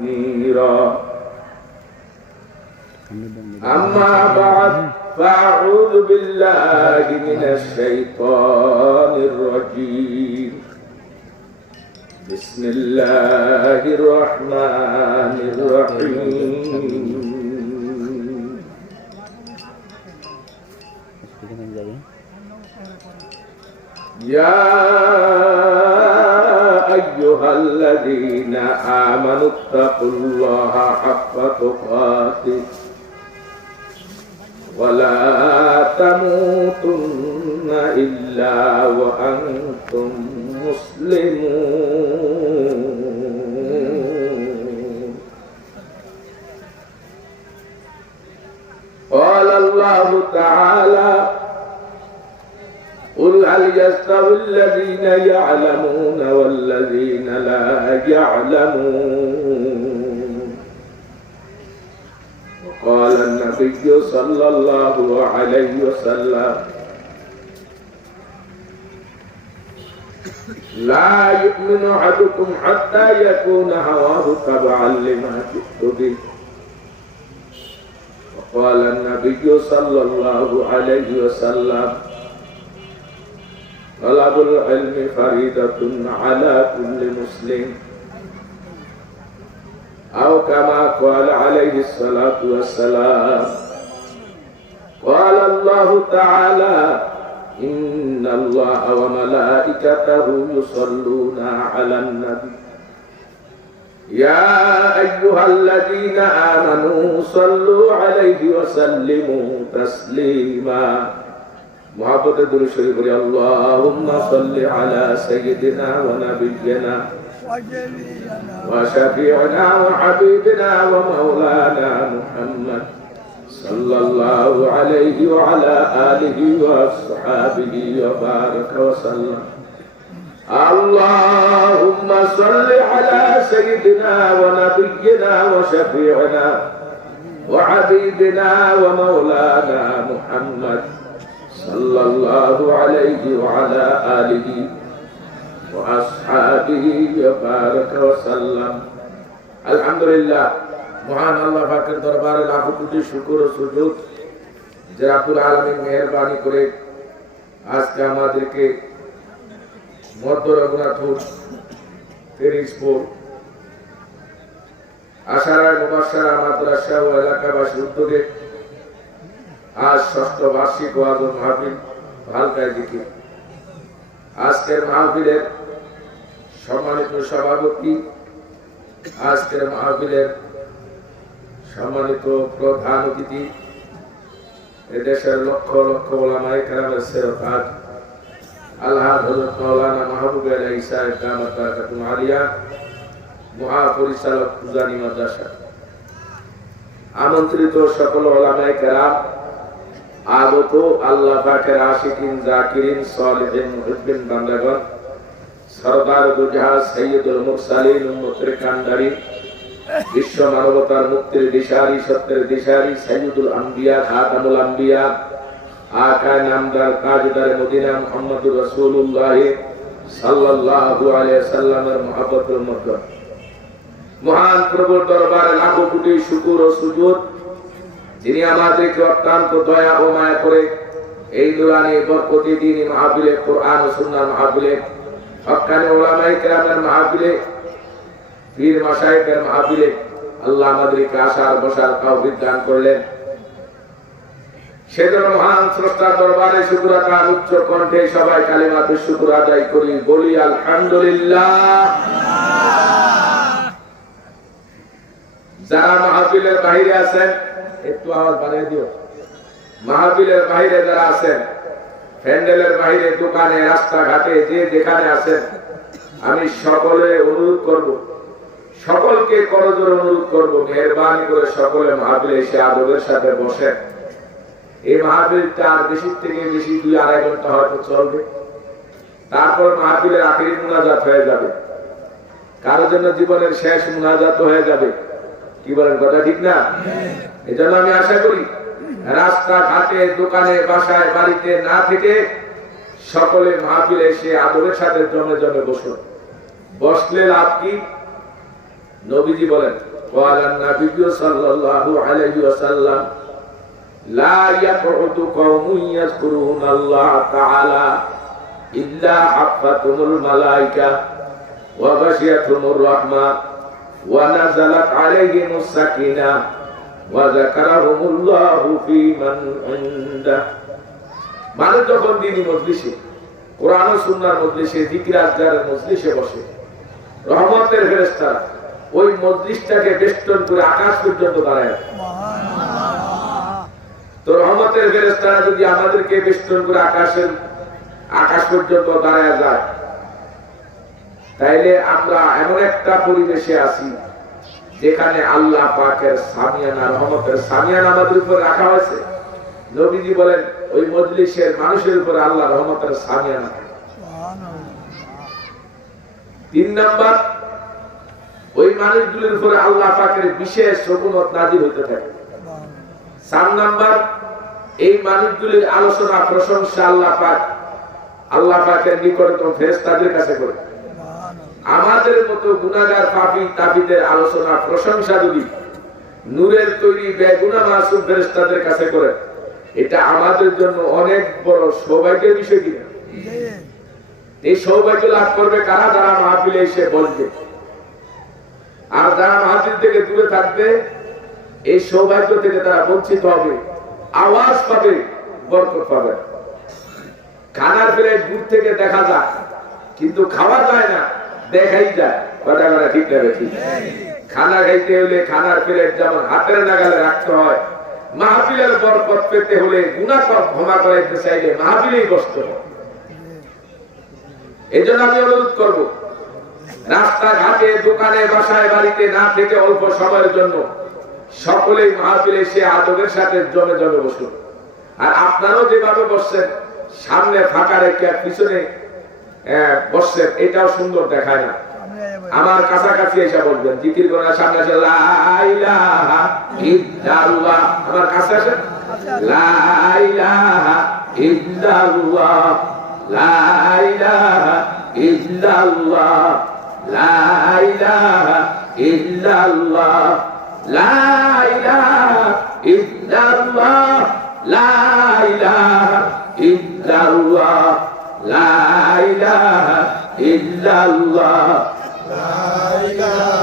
منيرا. أما بعد فأعوذ بالله من الشيطان الرجيم. بسم الله الرحمن الرحيم. يا أيها الذين آمنوا اتقوا الله حق تقاته ولا تموتن إلا وأنتم مسلمون. قال الله تعالى: قل هل يستوي الذين يعلمون والذين لا يعلمون. وقال النبي صلى الله عليه وسلم: لا يؤمن أحدكم حتى يكون هواه تبعا لما جئت به. وقال النبي صلى الله عليه وسلم: طلب العلم فريضة على كل مسلم، أو كما قال عليه الصلاة والسلام. قال الله تعالى: إن الله وملائكته يصلون على النبي يا أيها الذين آمنوا صلوا عليه وسلموا تسليما. محبت درود شریف پڑھیں. اللهم صل على سيدنا ونبينا وشفيعنا وحبيبنا ومولانا محمد صلى الله عليه وعلى آله وأصحابه وبارك وسلم. اللهم صل على سيدنا ونبينا وشفيعنا وحبيبنا ومولانا محمد صلى الله عليه وعلى آله وأصحابه وبارك وسلم. আলহামদুলিল্লাহ, মহান আল্লাহ পাকের দরবারে লাখো কোটি শুকর ও সুজুদ যে রব্বুল আলামিন মেহেরবানি করে আজকে আমাদেরকে মধ্য রঘুনাথপুর ফেরিসপুর আশারায় মুবাশশারা মাদ্রাসা ও এলাকাবাসীর উদ্যোগে আজ ষষ্ঠ বার্ষিক ওয়াজ ও মাহফিল ভালকায় দিকে আজকের মাহফিলের সম্মানিত সভাপতি, আজকের মাহফিলের সম্মানিত প্রধান অতিথি, এদেশের লক্ষ লক্ষ ওলামায়ে কেরামের সেরতাজ আল্লাহ হযরত মাওলানা মাহবুব আলী সাহেব দামাত বারাকাতুহু আলিয়া, মহাপরিচালক পূজানী মাদ্রাসা, আমন্ত্রিত সকল ওলামায়ে কেরাম, আগত আল্লাহ পাকের আশিকিন জাকিরিন সালিহিন মুহিব্বিন বান্দাগণ, সরদার দুজাহান সাইয়্যিদুল মুরসালিন উম্মতের কান্ডারি, বিশ্ব মানবতার মুক্তির দিশারি, সত্যের দিশারি, সাইয়্যিদুল আম্বিয়া, খাতামুল আম্বিয়া, আকা নামদার তাজদার মদিনা মুহাম্মদুর রাসূলুল্লাহ সাল্লাল্লাহু আলাইহি সাল্লামের মহব্বতের মধ্যে মহান প্রভুর দরবারে লাখো কোটি শুকর ও সুজুদ, যিনি আমাদেরকে অত্যন্ত দয়া ও মায়া করে এই নুরানি বরকতি দ্বীনি মাহফিলে, কোরআন ও সুন্নাহ মাহফিলে, হক্কানি উলামায়ে কেরামের মাহফিলে, পীর মাশায়েখের মাহফিলে আল্লাহ আমাদেরকে আসার বসার তৌফিক দান করলেন। সেজন্য মহান স্রষ্টার দরবারে শুকর আদায়, উচ্চ কণ্ঠে সবাই কালিমাতুশ শুকর আদায় করি, বলি আলহামদুলিল্লাহ। যারা মাহফিলের বাইরে আছেন একটু আওয়াজ বাড়িয়ে দিও। মাহফিলের বাইরে যারা আছেন, প্যান্ডেলের বাইরে, দোকানে, রাস্তাঘাটে, যে যেখানে আছেন, আমি সকলে অনুরোধ করব, সকলকে করজোড়ে অনুরোধ করব, মেহেরবানি করে সকলে মাহফিলে এসে আদবের সাথে বসেন। এই মাহফিলটা বেশি থেকে বেশি 2-2.5 ঘন্টা হয়তো চলবে, তারপর মাহফিলের আখিরি মুনাজাত হয়ে যাবে, কারোর জন্য জীবনের শেষ মুনাজাত হয়ে যাবে। কি বলেন, কথা ঠিক না? এই জন্য আমি আশা করি রাস্তা ঘাটে, দোকানে, বাসায়, বাড়িতে না থেকে সকলে মাহফিলে এসে আদরের সাথে জমে জমে বসুন। বসলে লাভ কি? নবীজি বলেন ওয়ালান নাবিয়্যু সাল্লাল্লাহু আলাইহি ওয়াসাল্লাম লা ইয়াকুদু কওমুন ইয়াযকুরুনাল্লাহ তাআলা ইল্লা হাফাতুমুল মালায়েকা ওয়া গাশিয়াতুমুর রাহমা ওয়া নাযালাত আলাইহিmus সাকিনাহ ওয়া যাকারাহুমুল্লাহু ফী মান ইনদা। মানে যখন দ্বীনি মজলিসে, কোরআন ও সুন্নাহর মজলিসে, জিকির আজকারের মজলিসে বসে, রহমতের ফেরেশতারা ওই মজলিসটাকে বেষ্টন করে আকাশ পর্যন্ত দাঁড়ায়। তো রহমতের ফেরেশতারা যদি আমাদেরকে বেষ্টন করে আকাশ পর্যন্ত দাঁড়ায় যায়, তাইলে আমরা এমন একটা পরিবেশে আছি যেখানে আল্লাহ পাকের সামিয়ানা, রহমতের সামিয়ানা আমাদের উপর রাখা হয়েছে। নবীজি বলেন ওই মজলিসের মানুষের উপরে আল্লাহ রহমতের সামিয়ানা। 3 নাম্বার, ওই মানুষগুলোর উপরে আল্লাহ পাকের বিশেষ রহমত নাযিল হতে থাকে। 4 নাম্বার, এই মানুষগুলির আলোচনা প্রশংসা আল্লাহ পাকের নিকটতম ফেরেশতাদের কাছে করে। আমাদের মতো গুনাহগার পাপী তাপিদের আলোচনা প্রশংসা যদি নূরের তৈরি বেগুনাহ মাসুম ফেরেশতাদের কাছে করে, এটা আমাদের জন্য অনেক বড় সৌভাগ্যের বিষয় কিনা? এই সৌভাগ্য লাভ করবে কারা? যারা মাহফিলে এসে বলবে। আর যারা মাহফিল থেকে দূরে থাকবে, এই সৌভাগ্য থেকে তারা বঞ্চিত হবে, আওয়াজ পাবে, বরকত পাবে। খানার প্লেট দূর থেকে দেখা যায়, কিন্তু খাওয়া যায় না, দেখাই যায়। কথা বলা ঠিক না? ঠিক। খানা খাইতে হলে খানার প্লেট যেমন হাতের নাগালে রাখতে হয়, মাহফিলের বরকত পেতে হলে গুনাহ ক্ষমা করাইতে চাইলে মাহফিলেই বসতে হয়। এই জন্য আমি অনুরোধ করব, রাস্তাঘাটে, দোকানে, বাসায়, বাড়িতে না থেকে অল্প সময়ের জন্য সকলেই মাহফিলে এসে আদবের সাথে জমে জমে বসুন। আর আপনারাও যেভাবে বসছেন, সামনে ফাঁকা রেখে পিছনে বসছেন, এটাও সুন্দর দেখায় না। আমার কাছাকাছি এসে বলবেন, জিকির করার সামনে আসে লা ইলাহা ইল্লাল্লাহ, আমার কাছে আসেন, লা ইলাহা ইল্লাল্লাহ, লা ইলাহা ইল্লাল্লাহ, লা ইলাহা ইল্লাল্লাহ, লা ইলাহা ইল্লাল্লাহ, লা ইলাহা ইল্লাল্লাহ, লা ইলাহা ইল্লাল্লাহ, লা ইলাহা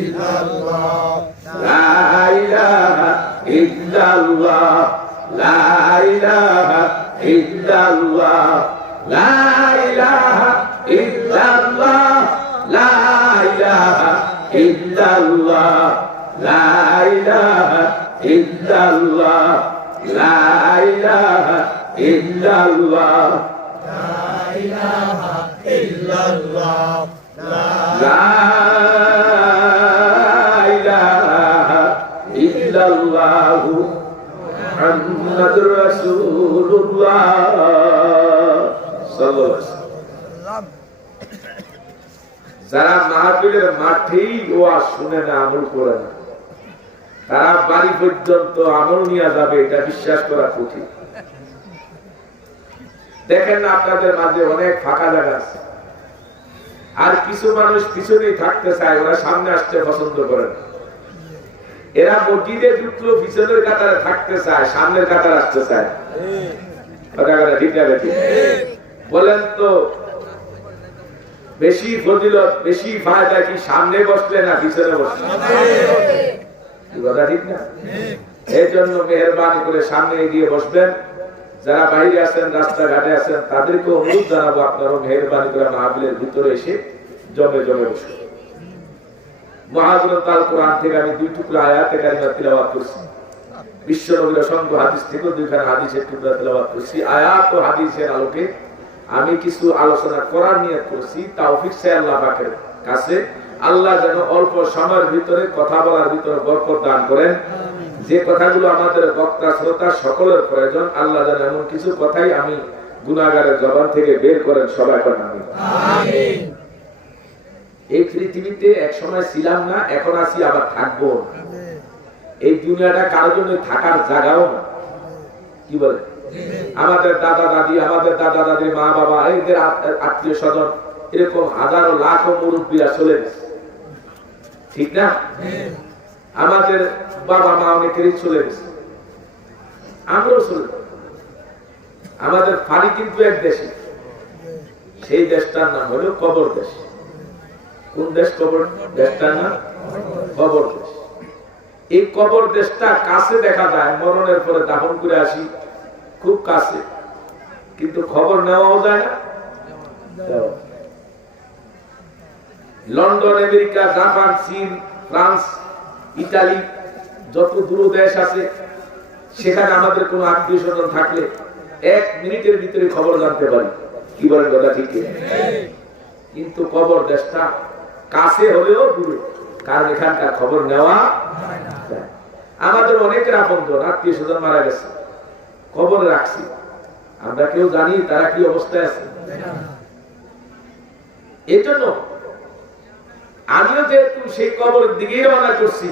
ইল্লাল্লাহ, লা ইলাহা ইল্লাল্লাহ, লা ইলাহা ইল্লাল্লাহ, লা ইলাহা ইল্লাল্লাহ, লা ইলাহা ইল্লাল্লাহ, লা ইলাহা ইল্লাল্লাহ, লা ইলাহা ইল্লাল্লাহ, লা ইলাহা ইল্লাল্লাহ, লা ইলাহা ইল্লাল্লাহ, মুহাম্মাদুর রাসূলুল্লাহ সাল্লাল্লাহু আলাইহি ওয়াসাল্লাম। যারা মাহফিলের মাঠেই ওয়াজ শুনে না, আমল করে না, তারা বাড়ি পর্যন্ত আমল নিয়ে যাবে, এটা বিশ্বাস করা কঠিন। দেখেন না, আপনাদের মাঝে অনেক ফাঁকা জায়গা আছে, আর কিছু মানুষ পিছনেই থাকতে চায়, ওরা সামনে আসতে পছন্দ করে না। এরা মসজিদে ঢুকলো, পিছনের কাতারে থাকতে চায়, সামনের কাতারে আসতে চায়। ঠিক আছে? ঠিক বলেন তো, বেশি ফজিলত, বেশি ফায়দা কি সামনে বসলে না পিছনে বসলে? কথা ঠিক না? এই জন্য মেহেরবানি করে সামনে এগিয়ে বসবেন। যারা বাইরে আছেন, রাস্তাঘাটে আছেন, তাদেরকে অনুরোধ জানাবো, আপনারাও মেহেরবানি করে মাহফিলের ভিতরে এসে জমে জমে বসুন। মহাগ্রন্থ আল কোরআন থেকে আমি 2 টুকরা আয়াতে কারিমা তিলাওয়াত করছি। বিশ্ব নবীর অসংখ্য হাদিস থেকে 2খানা হাদিসের টুকরা তিলাওয়াত করছি। আয়াত ও হাদিসের আলোকে আমি কিছু আলোচনা করার নিয়ত করছি। তাওফিক চাই আল্লাহ পাকের কাছে, আল্লাহ যেন অল্প সময়ের ভিতরে কথা বলার ভিতরে বরকত দান করেন। যে কথাগুলো আমাদের বক্তা শ্রোতা সকলের প্রয়োজন, আল্লাহ যেন এমন কিছু কথাই আমি গুনাহগারের জবান থেকে বের করেন। সবাই করেন আমিন। এই পৃথিবীতে এক সময় ছিলাম না, এখন আছি, আবার থাকবো। এই দুনিয়াটা কারোর জন্য থাকার জায়গাও না। কি বলে? আমাদের দাদা দাদি, আমাদের দাদা দাদির মা বাবা, এদের আত্মীয় স্বজন, এরকম হাজারো লাখো মুরব্বীরা চলে গেছে। ঠিক না? আমাদের বাবা মা অনেকেরই চলে গেছে, আমরাও চলে যাব। আমাদের ফাড়ি কিন্তু এক দেশে, সেই দেশটার নাম হলো কবর দেশ। কোন দেশ? কবর দেশটার নাম কবর দেশ। এই কবর দেশটা কাছে দেখা যায়, মরণের পরে দাফন করে আসি খুব কাছে, কিন্তু খবর নেওয়াও যায় না। লন্ডন, আমেরিকা, জাপান, চীন, ফ্রান্স, ইতালি, যত দূর দেশ আছে, সেখানে আমাদের কোন আত্মীয় স্বজন থাকলে 1 মিনিটের ভিতরে খবর জানতে পারি। কি বলেন কথা? ঠিক। কিন্তু কবর দেশটা কাছে হলেও দূরে, কারণ এখানকার খবর নেওয়া যায়। আমাদের অনেকের আপনজন আত্মীয় স্বজন মারা গেছে, খবর রাখছি, আমরা কেউ জানি তারা কি অবস্থায় আছে। এই জন্য আমিও যেহেতু সেই কবরের দিকেই রওনা করছি,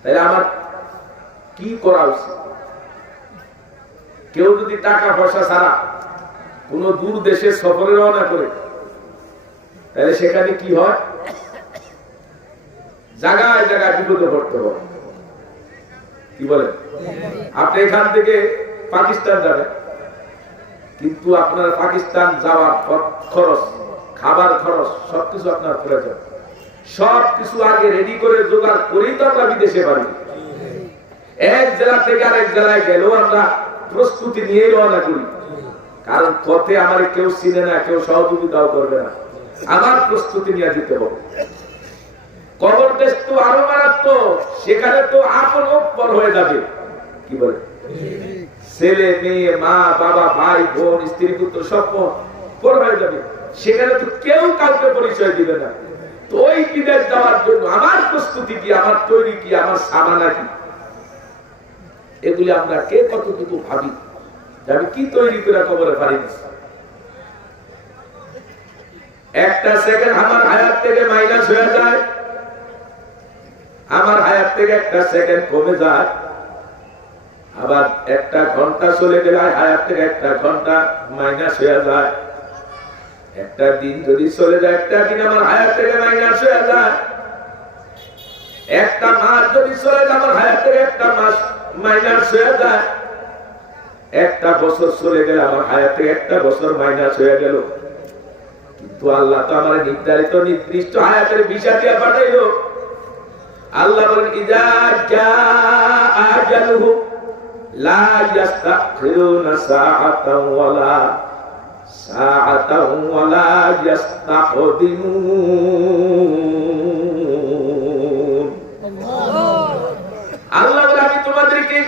তাহলে আমার কি করা উচিত? কেউ যদি টাকা পয়সা ছাড়া কোন দূর দেশে সফরে রওনা করে, তাহলে সেখানে কি হয়? জায়গায় জায়গায় বিপদে পড়তে হয়। কি বলেন? আপনি এখান থেকে পাকিস্তান যাবেন, কিন্তু আপনার পাকিস্তান যাওয়ার খরচ, খাবার খরচ, সবকিছু আপনার প্রয়োজন। সবকিছু আগে রেডি করে জোগাড় করেই তো আমরা বিদেশে পারি। এক জেলা থেকে আরেক জেলায় গেলেও আমরা প্রস্তুতি নিয়ে রওনা করি, কারণ পথে আমার কেউ চিনে না, কেউ সহযোগিতাও করবে না, আমার প্রস্তুতি নিয়ে যেতে হবে। কবর দেশ তো আরো মারাত্মক, সেখানে তো আপন পর হয়ে যাবে। কি বলে? ছেলে মেয়ে, মা বাবা, ভাই বোন, স্ত্রী পুত্র সব পর হয়ে যাবে। সেখানে তো কেউ কাউকে পরিচয় দিবে না। তো ওই বিদেশ যাওয়ার জন্য আমার প্রস্তুতি কি, আমার তৈরি কি, আমার সামানা কি, এগুলি আমরা কে কতটুকু ভাবি, আমি কি তৈরি করে কবরে পারি। একটা সেকেন্ড আমার হায়াত থেকে মাইনাস হয়ে যায়, আমার হায়াত থেকে একটা সেকেন্ড কমে যায়, আবার একটা ঘন্টা চলে গেলে হায়াত থেকে একটা ঘন্টা মাইনাস হয়ে যায়। একটা দিন যদি চলে যায়, একটা দিন আমার হায়াত থেকে মাইনাস হয়ে যায়। একটা মাস যদি চলে যায়, আমার হায়াত থেকে একটা মাস মাইনাস হয়ে যায়। একটা বছর চলে গেলে আমার হায়াত থেকে একটা বছর মাইনাস হয়ে গেল। কিন্তু আল্লাহ তো আমার নির্ধারিত নির্দিষ্ট হায়াতের ভিসা দিয়ে পাঠাইলো। আল্লাহ বলেন, ইযা জাআ আজালুহু লা ইস্তাখিরুনা সাআতান ওয়ালা সাআতান ওয়ালা ইস্তাকদিমুন। আল্লাহ বলে, আমি তোমাদেরকে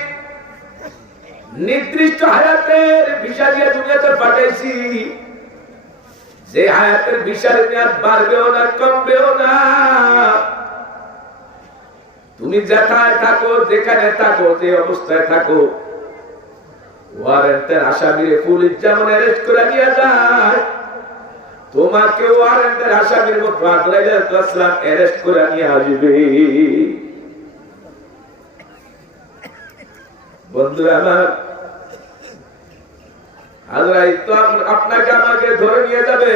নির্দিষ্ট হায়াতের ভিসা দিয়ে দুনিয়াতে পাঠাইছি, যে হায়াতের ভিসার মেয়াদ বাড়বেও না, কমবেও না। তুমি যেখানে থাকো, যেখানে থাকো, যে অবস্থায় থাকো, ওয়ারেন্টের আসামিরে পুলিশ যেমন অ্যারেস্ট করে নিয়ে যায়, তোমাকে ওয়ারেন্টের আসামির মতো আজরাইল অ্যারেস্ট করে নিয়ে আসবে। বন্ধুরা আমার, আজরাইল তো আপনাকে আমাকে ধরে নিয়ে যাবে।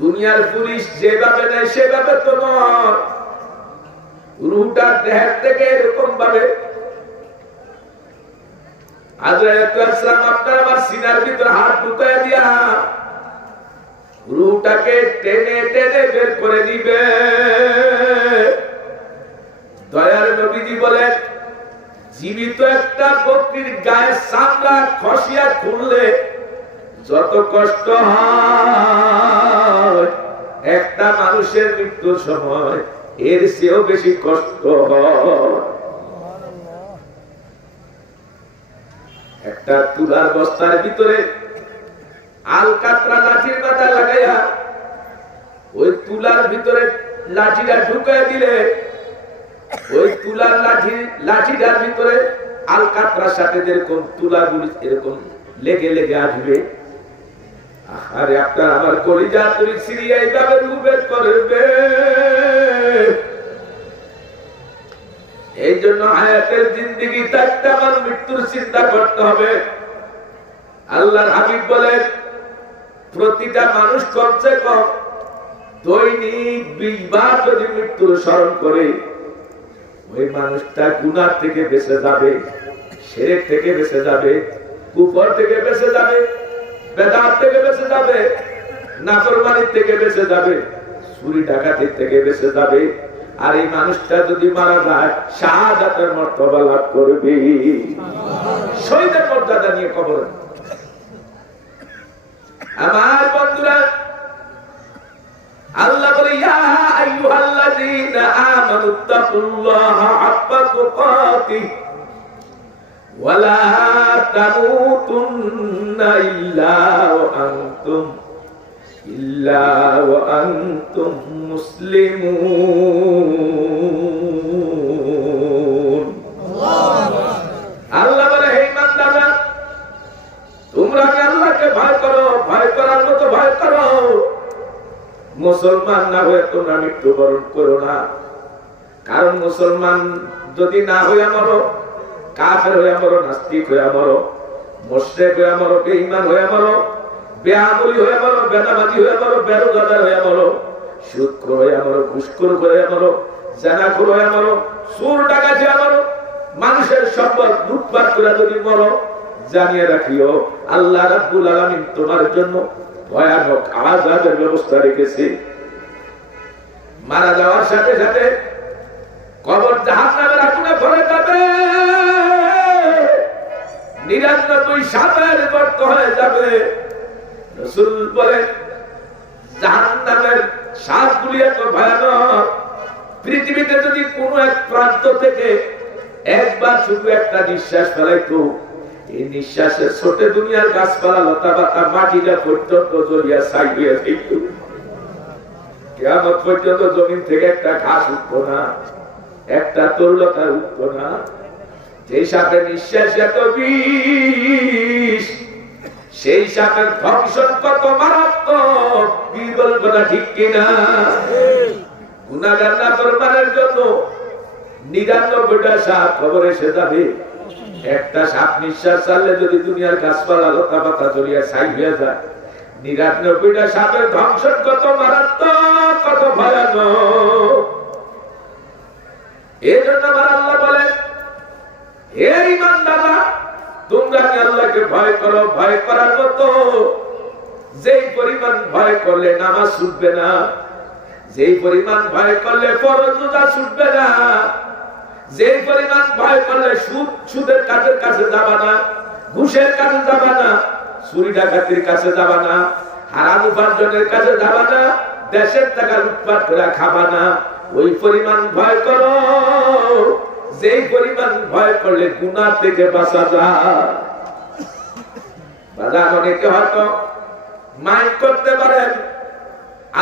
দুনিয়ার পুলিশ যেভাবে নেয় সেভাবে তো নয়, রুহটা দেহের থেকে এরকম ভাবে আজরাইল আপনার আমার সিনার ভিতরে হাত ঢুকায় দিয়া রুহটাকে টেনে টেনে বের করে দিবে। দয়ার নবীজি বলেন, জীবিত একটা বকরির গায়ে চামড়া খসিয়া খুললে যত কষ্ট হয়, একটা মানুষের মৃত্যুর সময় এর চেয়েও বেশি কষ্ট হয়। একটা তুলার বস্তার ভিতরে আলকাতরা লাঠির মাথা লাগাইয়া ওই তুলার ভিতরে লাঠিটা ঢুকাই দিলে ওই তুলার লাঠিটার ভিতরে আলকাতরার সাথে যেরকম তুলাগুলি এরকম লেগে লেগে আসবে, আরে আপনার আমার কলিজা তুলি সিরিয়া এইভাবে রূপের করবে। এই জন্য হায়াতের জিন্দেগি থাকতে আমার মৃত্যুর চিন্তা করতে হবে। আল্লাহর হাবিব বলেন, প্রতিটা মানুষ কমসে কম দৈনিক 20 বার যদি মৃত্যুর স্মরণ করে, ওই মানুষটা গুনাহ থেকে বেঁচে যাবে, শিরক থেকে বেঁচে যাবে, কুফর থেকে বেঁচে যাবে, বেদাত থেকে বেঁচে যাবে, নাফরমানি থেকে বেঁচে যাবে, চুরি ডাকাতি থেকে বেঁচে যাবে। আর এই মানুষটা যদি মারা যায়, শাহাদাতের মর্তবা লাভ করবে, শহীদের মর্যাদা নিয়ে কবর। আমার বন্ধুরা, আল্লাহ বলে, ইয়া আইয়ুহাল্লাযীনা আমানুত্তাকুল্লাহা হাক্কা তুকাতিহি ওয়া লা তামুতুন্না ইল্লা ওয়া আনতুম মুসলিমুন। আল্লাহ বলে, হে ইমানদাররা, তোমরা আল্লাহকে ভয় করো, ভয় করার মতো ভয় করো। মুসলমান না হয়ে তোমরা মৃত্যুবরণ করো না। কারণ মুসলমান যদি না হয়ে মরো, কাফের হয়ে মরো, নাস্তিক হয়ে মরো, মুশরিক হয়ে মরো, বেঈমান হয়ে মরো, বেআমলি হয়ে মরো, বেনামাজি হয়ে মরো, বেরোজগার হয়ে মরো, সুদখোর হয়ে মরো, ঘুষখোর হয়ে মরো, জানাখোর হয়ে মরো, চোর ডাকাতি হয়ে মরো, মানুষের সম্পদ লুটপাট করে যদি মরো, জানিয়ে রাখিও আল্লাহ রাব্বুল আলামিন তোমার জন্য ভয়ানক আযাবের ব্যবস্থা রেখেছে। মারা যাওয়ার সাথে সাথে কবর জাহান্নামের আগুনে ভরে যাবে, 99 সাপের গর্ত হয়ে যাবে। রাসূল বলেন, জাহান্নামের সাপগুলি এত ভয়ানক, পৃথিবীতে যদি কোনো এক প্রান্ত থেকে একবার শুধু একটা নিঃশ্বাস ফেলাইতো, এই নিঃশ্বাসের ছোটে দুনিয়ার গাছপালা লতা পাতা মাটিটা পর্যন্ত জ্বলিয়া ছাই হয়ে যেত। কিয়ামত পর্যন্ত জমিন থেকে একটা ঘাস উঠতো না, একটা তরুলতা উঠতো না। যে সাপের নিঃশ্বাস এত বিষ, সেই সাপের ধ্বংসন কত মারাত্মক, কি বলবো না, ঠিক কিনা? গুনাহগার নাফরমানের জন্য 99টা সাপ খবর এসে যাবে। একটা সাপ নিঃশ্বাস ছাড়লে যদি দুনিয়ার গাছপালা লতা পাতা জ্বলিয়া ছাই হয়ে যায়, 99টা সাপের ধ্বংসন কত মারাত্মক, কত ভয়ানক। এই জন্য আমার আল্লাহ বলেন, হে ঈমানদাররা, তোমরা কি আল্লাহকে ভয় করো, ভয় করার মতো যেই পরিমাণ ভয় করলে নামাজ ছুটবে না, যেই পরিমাণ ভয় করলে ফরজ রোজা ছুটবে না, যে পরিমাণ ভয় করলে সুদের কাজের কাছে যাবা না, ঘুষের কাছে যাবা না, চুরি ডাকাতির কাছে যাবা না, হারাম উপার্জনের কাছে যাবা না, দেশের টাকা লুটপাট করে খাবা না, ওই পরিমাণ ভয় করো যেই পরিমাণ ভয় করলে গুনাহ থেকে বাঁচা যায়। বাজার অনেকে হয়তো মাইন্ড করতে পারেন,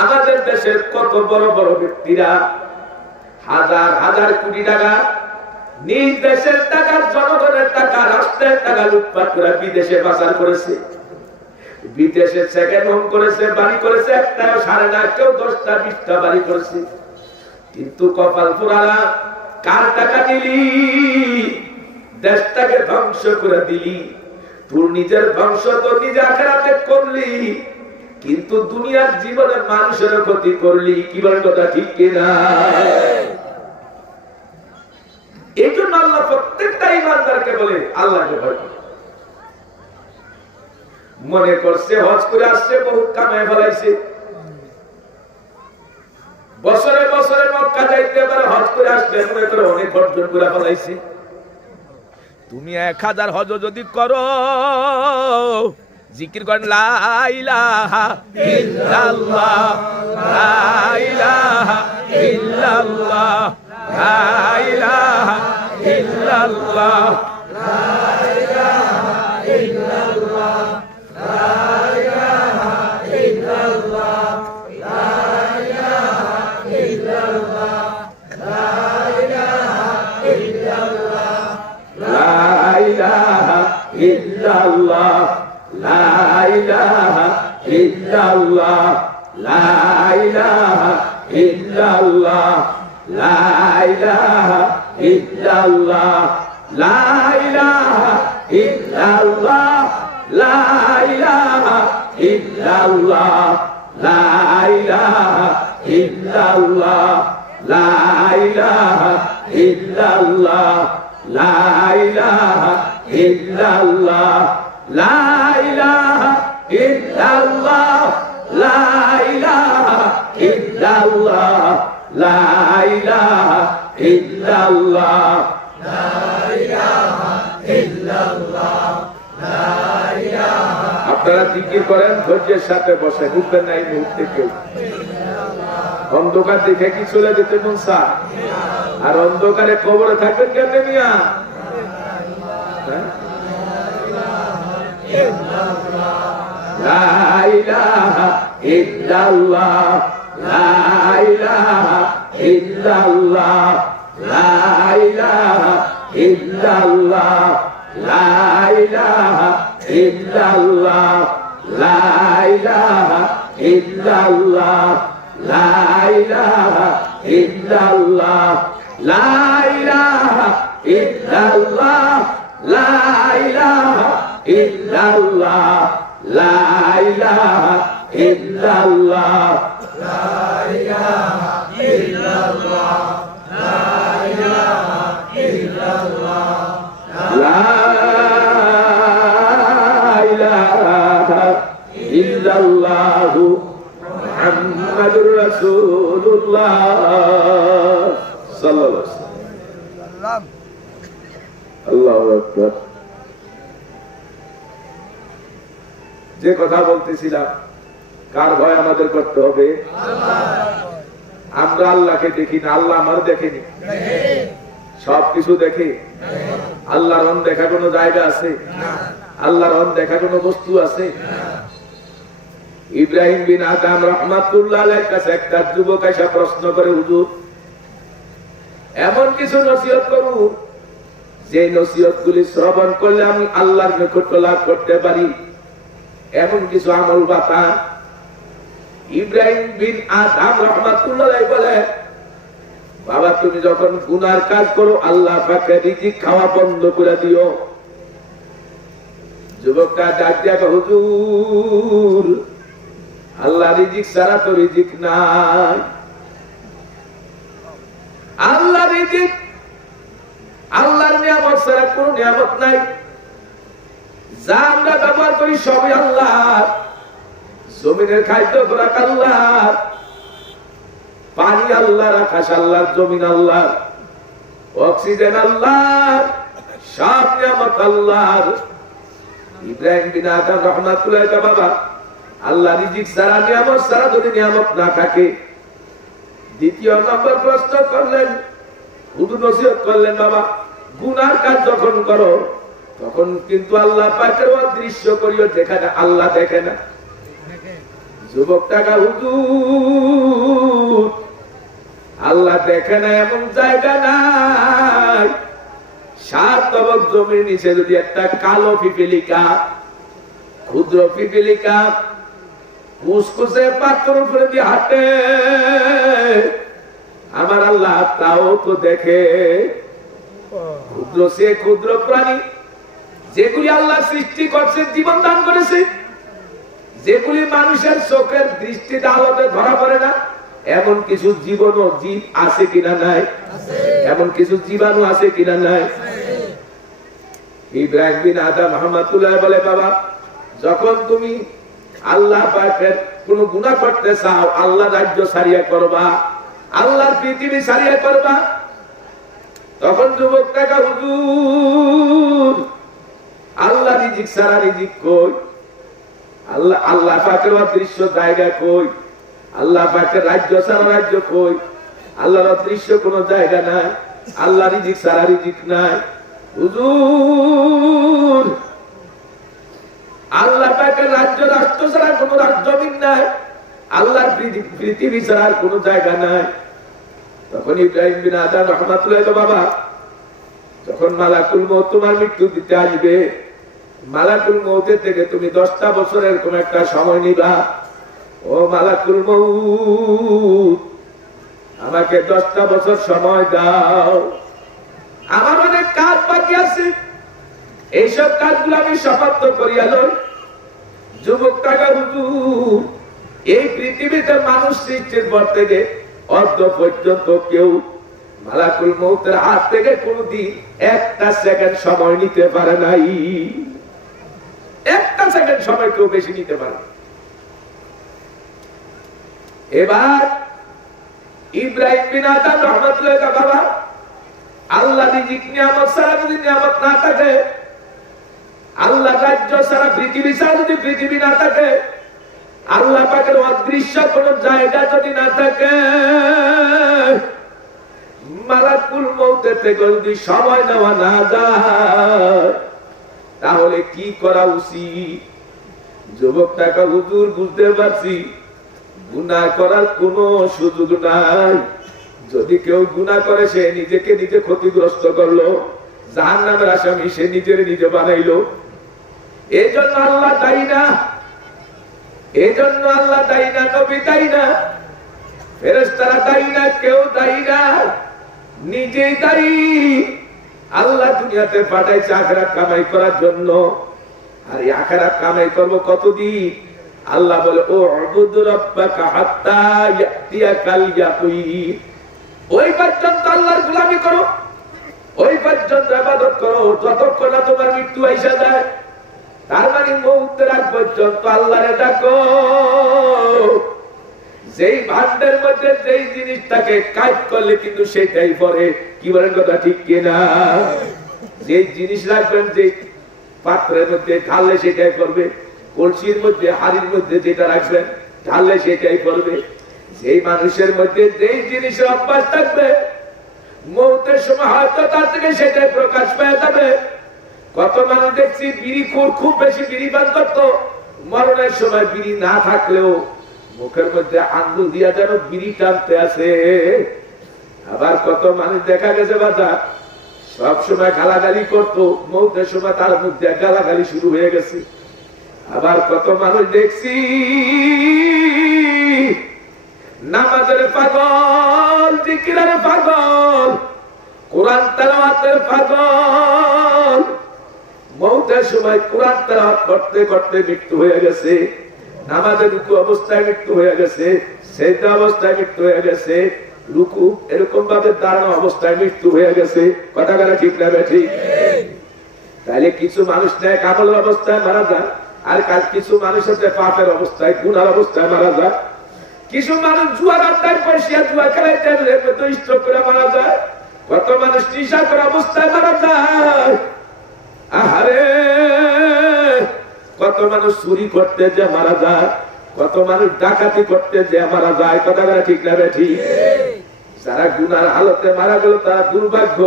আমাদের দেশের কত বড় বড় ব্যক্তিরা হাজার হাজার কোটি টাকা নিজ দেশের টাকা, জনগণের টাকা, রাষ্ট্রের টাকা লুটপাট করে বিদেশে পাচার করেছে, বিদেশে সেকেন্ড হোম করেছে, বাড়ি করেছে, একটাও সারে না, কেউ 10টা 20টা বাড়ি করেছে। কিন্তু কপাল পোড়ালা, কার টাকা নিলি, দেশটাকে ধ্বংস করে দিলি। তোর নিজের ধ্বংস তো নিজে আখেরাতে করলি, কিন্তু দুনিয়ার জীবনে মানুষের ক্ষতি করলি। কি বল কথা, ঠিক কিনা? এই জন্য আল্লাহ প্রত্যেকটা ঈমানদারকে বলে আল্লাহকে ভয় করো। মনে করছে হজ করে আসছে, বহুত কামায় ফেলাইছে, বছরে বছরে মক্কা যাইতে পারে, হজ করে আসলে মনে করে অনেক অর্জন করে ফেলাইছে। তুমি 1000 হজ যদি করো, জিকির করেন লা ইলাহা ইল্লাল্লাহ, লা ইলাহা ইল্লাল্লাহ, লা ইলাহা ইল্লাল্লাহ, লা ইলাহা ইল্লাল্লাহ, লা ইলাহা ইল্লাল্লাহ, লা ইলাহা ইল্লাল্লাহ, লা ইলাহা ইল্লাল্লাহ, লা ইলাহা ইল্লাল্লাহ, লা ইলাহা ইল্লাল্লাহ, লা ইলাহা ইল্লাল্লাহ, লা ইলাহা ইল্লাল্লাহ, লা ইলাহা ইল্লাল্লাহ, লা ইলাহা ইল্লাল্লাহ, লা ইলাহা ইল্লাল্লাহ লা ইলাহা ইল্লাল্লাহ লা ইলাহা ইল্লাল্লাহ লা ইলাহা ইল্লাল্লাহ লা ইলাহা ইল্লাল্লাহ লা ইলাহা ইল্লাল্লাহ লা ইলাহা ইল্লাল্লাহ লা ইলাহা। আপনারা জিকির করেন, ধৈর্যের সাথে বসেন, উঠবেন না এই মুহূর্তে কেউ। অন্ধকার দেখে কি চলে যেতে মন চায়? আর অন্ধকারে কবরে থাকবেন কেমনে মিয়া? লা ইলাহা ইল্লাল্লাহ লা ইলাহা ইল্লাল্লাহ লা ইলাহা ইল্লাল্লাহ লা ইলাহা ইল্লাল্লাহ লা ইলাহা ইল্লাল্লাহ লা ইলাহা ইল্লাল্লাহ লা ইলাহা ইল্লাল্লাহ লা ইলাহা ইল্লাল্লাহ লা ইলাহা ইল্লাল্লাহ লা ইলাহা ইল্লাল্লাহ লা ইলাহা ইল্লাল্লাহ লা ইলাহা ইল্লাল্লাহ মুহাম্মাদুর রাসূলুল্লাহ সাল্লাল্লাহু আলাইহি ওয়াসাল্লাম। আল্লাহু আকবার। যে কথা বলতেছিলাম, কার ভয় আমাদের করতে হবে? আমরা আল্লাহকে দেখি না, আল্লাহ আমার দেখেনি, সবকিছু দেখে। আল্লাহর অনদেখা কোনো জায়গা আছে? আল্লাহর অনদেখা কোনো বস্তু আছে? ইব্রাহিম বিন আদম রাহমাতুল্লাহ আলাইহির কাছে একটা যুবক এসে প্রশ্ন করে, হুজুর এমন কিছু নসিহত করুন যে নসিহত গুলি শ্রবণ করলে আমি আল্লাহর নৈকট্য লাভ করতে পারি, এমন কিছু আমল বাতান। ইব্রাহিম বিন আদম রাহমাতুল্লাহ আলাইহি বলে, বাবা তুমি যখন গুনার কাজ করো আল্লাহ পাকের রিজিক খাওয়া বন্ধ করে দিও। যুবকটা ডাক দিয়া, হুজুর আল্লাহ রিজিক ছাড়া তো রিজিক নাই। আল্লাহ রিজিক, আল্লাহর নিয়ামত ছাড়া কোন নিয়ামত নাই। যা আমরা ব্যবহার করি সবই আল্লাহ। জমিনের খাদ্য খোরাক আল্লাহ, পানি আল্লাহর, আকাশ আল্লাহর, জমিন আল্লাহর, অক্সিজেন আল্লাহর, সব নিয়ামত আল্লাহর। ইব্রাহিম বিন আদম রাহমাতুল্লাহ আলাইহি, বাবা আল্লাহ রিজিক ছাড়া, নিয়ামত ছাড়া যদি নিয়ামত না থাকে। দ্বিতীয় নম্বর প্রশ্ন করলেন, হুজুর নসিহত করলেন, বাবা গুনার কাজ যখন করো তখন কিন্তু আল্লাহ পাকের অদৃশ্য করিও, দেখা না, আল্লাহ দেখে না। যুবকটাকে, হুজুর আল্লাহ দেখে না এমন জায়গা নাই। 7 তবক জমির নিচে যদি একটা কালো পিপিলিকা, ক্ষুদ্র পিপিলিকা কুসকুসে পাথর উপরে দিয়ে হাঁটে, আমার আল্লাহ তাও তো দেখে। ক্ষুদ্র সে ক্ষুদ্র প্রাণী যেগুলি আল্লাহ সৃষ্টি করছে, জীবন দান করেছে, যেগুলি মানুষের চোখের দৃষ্টিতে আলোতে ধরা পড়ে না, এমন কিছু জীবন ও জীব আছে কিনা নাই? এমন কিছু জীবাণু আছে কিনা নাই? ইব্রাহিম বিন আদম রাহমাতুল্লাহ বলে, বাবা যখন তুমি আল্লাহ পাকের কোন গুনাহ করতে চাও, আল্লাহ রাজ্য ছাড়িয়া করবা, আল্লাহর পৃথিবী ছাড়িয়া করবা। তখন যুবকটাকে, হুজুর আল্লাহ রিজিক ছাড়া রিজিক কই? আল্লাহ, আল্লাহ পাকের অদৃশ্য জায়গা কই? আল্লাহ পাকের রাজ্য ছাড়া রাজ্য কই? আল্লাহর অদৃশ্য কোন জায়গা নাই, আল্লাহ রিজিক ছাড়া রিজিক নাই। হুজুর আল্লাহ পাকের রাজ্য রাষ্ট্র ছাড়া কোন রাজ্যবিন নাই, আল্লাহর পৃথিবী ছাড়া কোন জায়গা নাই। তখন ইব্রাহিম বিন আদম রাহমাতুল্লাহ আলাইহি, বাবা যখন মালাকুল মউত তোমার মৃত্যু দিতে আসবে, মালাকুল মউতের থেকে তুমি 10টা বছরের কোন একটা সময় নিবা। ও মালাকুল মউত আমাকে 10টা বছর সময় দাও, আমার অনেক কাজ বাকি আছে, এইসব কাজগুলো আমি সমাপ্ত করিয়া লই। যুবকটাকে, হুজুর এই পৃথিবীতে মানুষ সৃষ্টির পর থেকে অদ্য পর্যন্ত কেউ মালাকুল মউতের হাত থেকে কোনদিন একটা সেকেন্ড সময় নিতে পারে নাই। একটা সেকেন্ড সময় কেউ বেশি নিতে পারে। এবার ইব্রাহিম বিন আদম রহমাতুল্লাহ বাবা, আল্লাহ রিজিক নিয়ামত ছাড়া যদি নিয়ামত না থাকে, আল্লাহ রাজ্য ছাড়া পৃথিবী ছাড়া যদি পৃথিবী না থাকে, আল্লাহ পাকের অদৃশ্য কোন জায়গা যদি না থাকে, মালাকুল মউতের থেকে যদি সময় নেওয়া না যায়, তাহলে কি করা উচিত? যুবকটাকে হুজুর বুঝতে পারছি গুনাহ করার কোন সুযোগ নাই। যদি কেউ গুনাহ করে সে নিজেকে নিজে ক্ষতিগ্রস্ত করলো, জাহান্নামের আসামি সে নিজের নিজে বানাইলো। এই জন্য আল্লাহ দায়ী না, এই জন্য আল্লাহ দায়ী না, নবী দায়ী না, ফেরেশতারা দায়ী না, কেউ দায়ী না, নিজেই দায়ী। আল্লাহ দুনিয়াতে পাঠাইছে আখিরাত কামাই করার জন্য। আর এই আখিরাত কামাই করবো কতদিন? আল্লাহ বলে ও উবুদু রাব্বাকা হাত্তা ইয়াতিয়াকাল ইয়াকিন। ওই পর্যন্ত আল্লাহর গোলামি করো, ওই পর্যন্ত ইবাদত করো যতক্ষণ না তোমার মৃত্যু আইসা যায়। তার মানে মউতের আগ পর্যন্ত আল্লাহরে ডাকো। যেই ভান্ডের মধ্যে যেই জিনিসটাকে কাজ করলে কিন্তু সেটাই পরে, কি বলেন কথা ঠিক কিনা? যে জিনিস রাখবেন, যে পাত্রের মধ্যে ঢাললে সেটাই করবে, কলসির মধ্যে হাড়ির মধ্যে যেটা রাখবেন ঢাললে সেটাই করবে। যেই মানুষের মধ্যে যেই জিনিসের অভ্যাস থাকবে, মউতের সময় হয়তো তার থেকে সেটাই প্রকাশ পেয়ে যাবে। কত মানুষ দেখছি বিড়িখোর, খুব বেশি বিড়ি পান করতো, মরণের সময় বিড়ি না থাকলেও মুখের মধ্যে আঙ্গুল দিয়া যেন বিড়ি টানতে আছে। আবার কত মানুষ দেখা গেছে বাজার সব সময় গালাগালি করতো, মউতের সময় তার মধ্যে গালাগালি শুরু হয়ে গেছে। আবার কত মানুষ দেখছি নামাজের পাগল, জিকিরের পাগল, কোরআন তেলাওয়াতের পাগল, মউতের সময় কোরআন তেলাওয়াত করতে করতে মৃত্যু হয়ে গেছে, নামাজের রুকু অবস্থায় মৃত্যু হয়ে গেছে, সেজদা অবস্থায় মৃত্যু হয়ে গেছে, রুকু এরকম ভাবে দাঁড়ানো অবস্থায় মৃত্যু হয়ে গেছে। কথা বলা ঠিক না ঠিক? তাহলে কিছু মানুষ নেয় কামলের অবস্থায় মারা যায়, আর কিছু মানুষ হচ্ছে পাপের অবস্থায়, গুনার অবস্থায় মারা যায়। কিছু মানুষ জুয়ার আড্ডায় বসিয়া জুয়া খেলাইতে স্ট্রোক করে মারা যায়। কত মানুষ নেশা করে অবস্থায় মারা যায়। আহারে কত মানুষ চুরি করতে যে মারা যায়, কত মানুষ ডাকাতি করতে যে মারা যায়। কথা বলা ঠিক না ঠিক? যারা গুনার হালতে মারা গেল তারা দুর্ভাগ্য,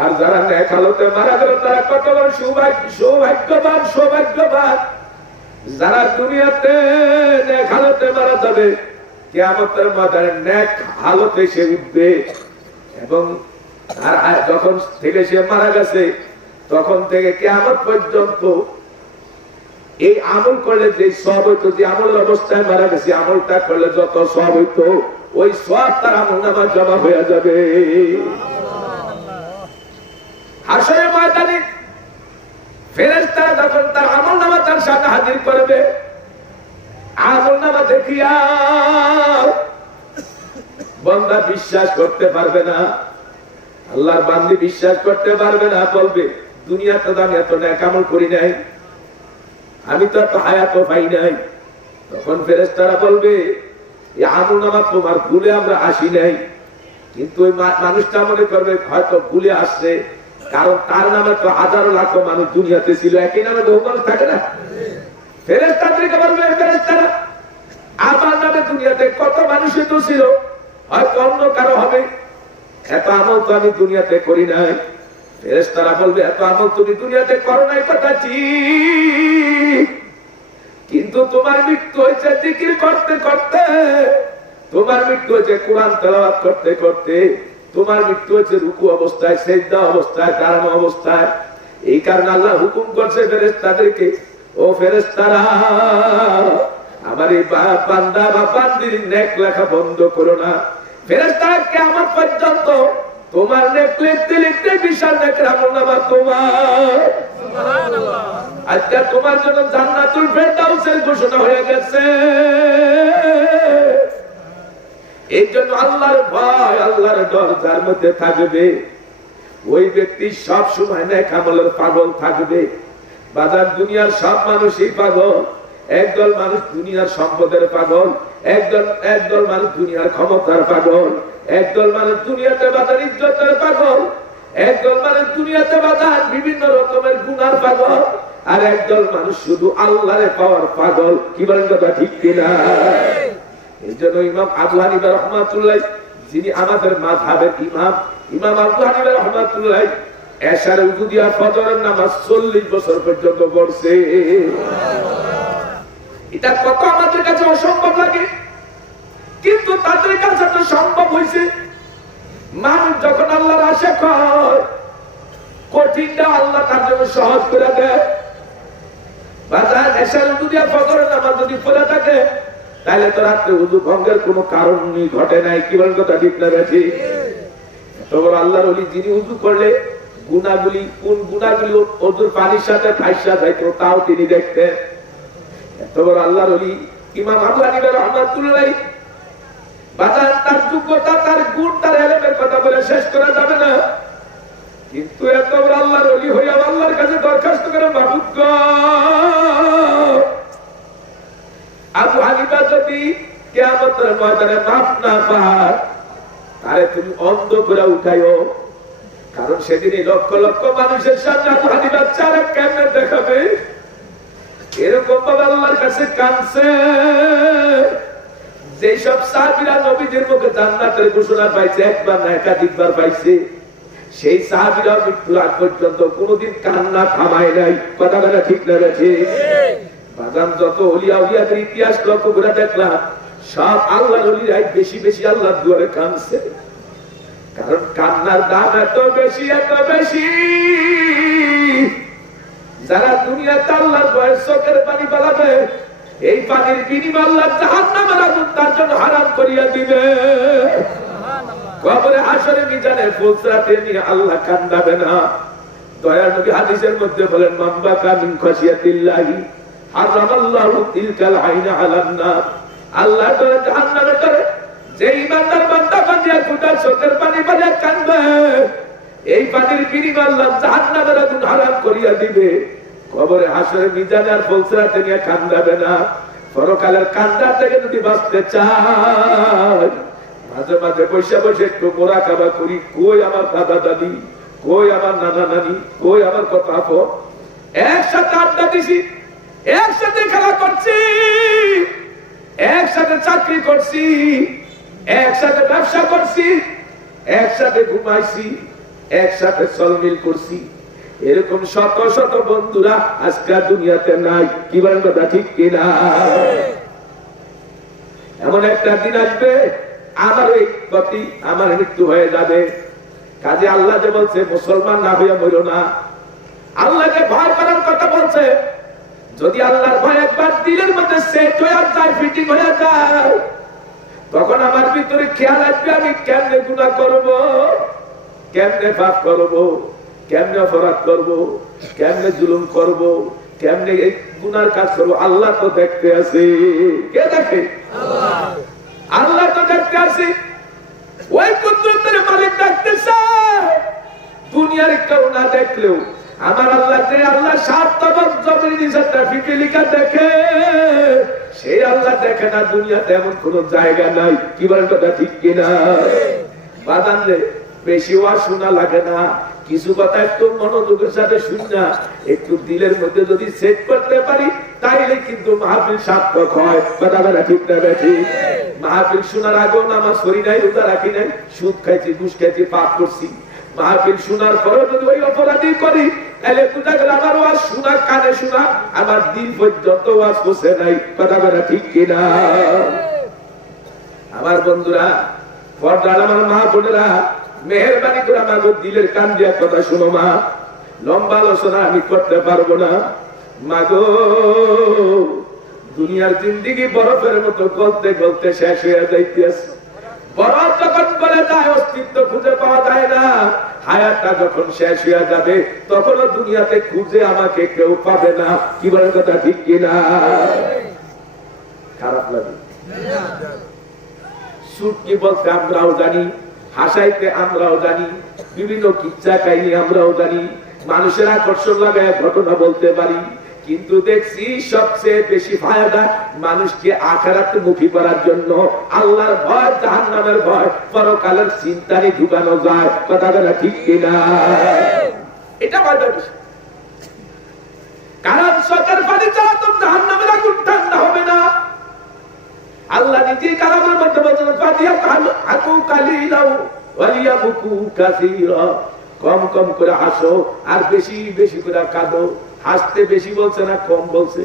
আর যারা নেক হালতে মারা গেল তারা কত বড় সৌভাগ্যবান, সৌভাগ্যবান। যারা দুনিয়াতে নেক হালতে মারা যাবে, কিয়ামতের ময়দানে নেক হালতে সে উঠবে। এবং যখন থেকে সে মারা গেছে তখন থেকে কিয়ামত পর্যন্ত এই আমল করলে যে সব হইতো, যে আমল অবস্থায় মারা গেছে আমলটা করলে যত সব হইতো, ওই সব তার আমল নামা জমা হয়ে যাবে। হাসরের ময়দানে ফেরেশতারা যখন তার আমল নামা তার সামনে হাজির করবে, আমল নামা দেখিয়া বান্দা বিশ্বাস করতে পারবে না, আল্লাহর বান্দি বিশ্বাস করতে পারবে না। বলবে দুনিয়াতে তো আমি এত নেক আমল করি নাই, আমি তো এত হায়াতও পাই নাই। তখন ফেরেশতারা বলবে এই আমল নামা তোমার ভুলে আমরা আসি নাই। কিন্তু ওই মানুষটা মনে করবে হয়তো ভুলে আসছে, কারণ তার নামে তো হাজারো লাখ মানুষ দুনিয়াতে ছিল, একই নামে বহু মানুষ থাকে না। ফেরেশতাদেরকে বলবে ফেরেশতারা আমার নামে দুনিয়াতে কত মানুষই তো ছিল, হয়তো অন্য কারো হবে, এত আমল তো আমি দুনিয়াতে করি নাই। ফেরেশতারা বলবে এত আমল তুমি দুনিয়াতে করো নাই কথা ঠিক, কিন্তু তোমার মৃত্যু হয়েছে জিকির করতে করতে, তোমার মৃত্যু হয়েছে কোরআন তেলাওয়াত করতে করতে, তোমার মৃত্যু হয়েছে রুকু অবস্থায়, সেজদা অবস্থায়, দাঁড়ানো অবস্থায়। এই কারণে আল্লাহ হুকুম করছে ফেরেশতাদেরকে, ও ফেরেশতারা আমার এই বান্দা বা বান্দির নেক লেখা বন্ধ করো না। ফেরেশতারা কিয়ামত পর্যন্ত তোমার নেক লিখতে লিখতে বিশাল নেকের আমলনামা তোমার। সুবহানাল্লাহ। আজকে তোমার জন্য জান্নাতুল ফেরদাউসের ঘোষণা হয়ে গেছে। এই জন্য আল্লাহর ভয়, আল্লাহর ডর যার মধ্যে থাকবে, ওই ব্যক্তি সব সময় নেক আমলের পাগল থাকবে। বাজার দুনিয়ার সব মানুষই পাগল। একদল মানুষ দুনিয়ার সম্পদের পাগল, একদল মানুষ দুনিয়ার ক্ষমতার পাগল, একদল মানুষ দুনিয়াতে বাজার ইজ্জতের পাগল, একদল মানুষ দুনিয়াতে বাজার বিভিন্ন রকমের গুনার পাগল, আর একদল মানুষ শুধু আল্লাহরে পাওয়ার পাগল। কি বলেন কথা ঠিক কিনা? এই জন্য ইমাম আবু হানিফা রাহমাতুল্লাহ, যিনি আমাদের মাযহাবের ইমাম আবু হানিফা রাহমাতুল্লাহ এশার উযু দিয়া ফজরের নামাজ 40 বছর পর্যন্ত পড়ছে। এটা কত আমাদের কাছে অসম্ভব লাগে, কিন্তু তাদের কাছে তো সম্ভব হয়েছে। মানুষ যখন আল্লাহর আশিক হয়, কঠিনটা আল্লাহ তার জন্য সহজ করে দেয়। বাজার এশার উযু দিয়া ফজরের নামাজ যদি পড়ে থাকে, তাহলে তো রাত্রে উযু ভঙ্গের কোনো কারণ ঘটে নাই। কি বলেন কথা ঠিক না বেশি? তবে আল্লাহর ওলি যিনি উযু করলে গুনাহগুলি, কোন গুনাহগুলি ওযুর পানির সাথে ফাইসা যাইত তাও তিনি দেখতেন। তবে আল্লাহর ওলি ইমাম আবু হানিফা রাহমাতুল্লাহ, বাজার তার যোগ্যতা, তার গুণ, তার ইলমের কথা বলে শেষ করা যাবে না। কিন্তু এত বড় আল্লাহর ওলি হইয়া আল্লাহর কাছে দরখাস্ত করে, মাবুদ গো, আবু হানিফা যদি কিয়ামতের ময়দানে মাফ না পায়, তারে তুমি অন্ধ করে উঠাইও। কারণ সেদিনই লক্ষ লক্ষ মানুষের সামনে আবু হানিফার চেহারা কেমনে দেখাবে। এরকম ভাবে আল্লাহর কাছে কাঁদছে। যেসব সাহাবীরা নবীদের মুখে জান্নাতের ঘোষণা পাইছে, একবার না একাধিকবার পাইছে, সেই সাহাবীরা মৃত্যুর আগ পর্যন্ত কোনোদিন কান্না থামায় নাই। কথা কথা ঠিক না বেশি? বাজান যত ওলিয়া উলিয়াদের ইতিহাস লক্ষ্য করে দেখলাম, সব আল্লাহর ওলিরাই বেশি বেশি আল্লাহর দুয়ারে কাঁদছে। কারণ কান্নার দাম এত বেশি, এত বেশি, যারা দুনিয়াতে আল্লাহর ভয়ে চোখের পানি ফেলাবে, এই পানির বিনিময়ে আল্লাহ জাহান্নামের আগুন তার জন্য হারাম করিয়া দিবে। কবরে হাসরে মিজানে ফুলসরাতে নিয়ে আল্লাহ কান্দাবে না। দয়ার নবী হাদিসের মধ্যে বলেন, মাম্বাকা মিন খাশিয়াতিল্লাহি হারামাল্লাহু তিলকাল আইনা আলান নার। আল্লাহ ডরে জাহান্নামে ডরে যে ইমানদার বান্দা বান্দিয়া ফুটা চোখের পানি ফেলে কাঁদবে, এই পানির বিনিময়ে আল্লাহ জাহান্নামের আগুন হারাম করিয়া দিবে। কবরে হাসরে মিজানে আর ফুলসরাতে নিয়ে কান্দাবে না। পরকালের কান্না থেকে যদি বাঁচতে চায়, মাঝে মাঝে বসে বসে একটু মোরাকাবা করি, কই আমার দাদা দাদি, কই আমার নানা নানি, কই আমার কথা আপন। একসাথে আড্ডা দিছি, একসাথে খেলা করছি, একসাথে চাকরি করছি, একসাথে ব্যবসা করছি, একসাথে ঘুমাইছি, একসাথে চলমিল করছি। এরকম শত শত বন্ধুরা আজকাল দুনিয়াতে নাই। কি বলেন কথা ঠিক কিনা? এমন একটা দিন আসবে, আমার এই গতি, আমার মৃত্যু হয়ে যাবে। কাজে আল্লাহ যে বলছে মুসলমান না হইয়া মরো না, আল্লাহকে ভয় করার কথা বলছে। যদি আল্লাহর ভয় একবার দিলের মধ্যে সেট হয়ে যায়, ফিটিং হয়ে যায়, তখন আমার ভিতরে খেয়াল আসবে আমি কেমনে গুনাহ করব, কেমনে পাপ করব, কেমনে অপরাধ করব, কেমনে জুলুম করব, কেমনে এই গুনার কাজ করব। আল্লাহ তো দেখতে আছে। কে দেখে? আল্লাহ। আল্লাহ তো দেখতে আছে। ওই কুদরতের মালিক দেখতেছে। দুনিয়ার কেউ না দেখলেও আমার আল্লাহ, যে আল্লাহ 7 তবক জমির নিচে ট্রাফিকে লিখা দেখে, সেই আল্লাহ দেখে না। দুনিয়াতে এমন কোন জায়গা নাই। কি বলেন কথা ঠিক কিনা? বাদান রে, বেশি ওয়াজ শোনা লাগে না, কিছু কথা একটু মনোযোগের সাথে শুননা, একটু দিলের মধ্যে যদি সেট করতে পারি, তাইলে কিন্তু মাহফিল সার্থক হয়। কথা বলা ঠিক না বেশি? মাহফিল শোনার আগেও নামাজ পড়ি নাই, রোজা রাখি নাই, সুদ খাইছি, ঘুষ খাইছি, পাপ করছি। মাহফিল শোনার পরে যদি ওই অপরাধী করি, তাহলে বুঝা গেল আমার ওয়াজ শোনা, কানে শোনা, আমার দিল পর্যন্ত ওয়াজ বসে নাই। কথা বলা ঠিক কিনা? আমার বন্ধুরা, পর্দার আমার মা বোনেরা, মেহেরবানি করে আমার দিলের কান দিয়া কথা শুনো। মা, লম্বা আলোচনা আমি করতে পারবো না। মাগো, দুনিয়ার জিন্দিগি বরফের মতো গলতে গলতে শেষ হয়ে যাইতেছে। বরফ যখন গলে যায়, অস্তিত্ব খুঁজে পাওয়া যায় না, হায়াতটা যখন শেষ হয়ে যাবে, তখনও দুনিয়াতে খুঁজে আমাকে কেউ পাবে না। কি বলেন কথা ঠিক কিনা? খারাপ লাগে। সুটকি বলতে আমরাও জানি, হাসাইতে আমরাও জানি, বিভিন্ন কিচ্ছা কাহিনী আমরাও জানি, মানুষের আকর্ষণ লাগায় ঘটনা বলতে পারি, কিন্তু দেখছি সবচেয়ে বেশি ফায়দা মানুষকে আখিরাতে মুখী করার জন্য আল্লাহর ভয়, জাহান্নামের ভয়, পরকালের চিন্তায় ঢুকানো যায়। কথা বলা ঠিক কিনা? এটা ফায়দা বেশি। কারণ সতের পানি ছাড়া তো জাহান্নামের আগুন ঠান্ডা হবে না। আল্লাহ নিজে কালামের মধ্যে বলেছেন, ফাতিহাতু কালিলাউ ওয়ালিয়াবকু কাসীরা, কম কম করে হাসো আর বেশি বেশি করে কাঁদো। হাসতে বেশি বলছে না কম বলছে?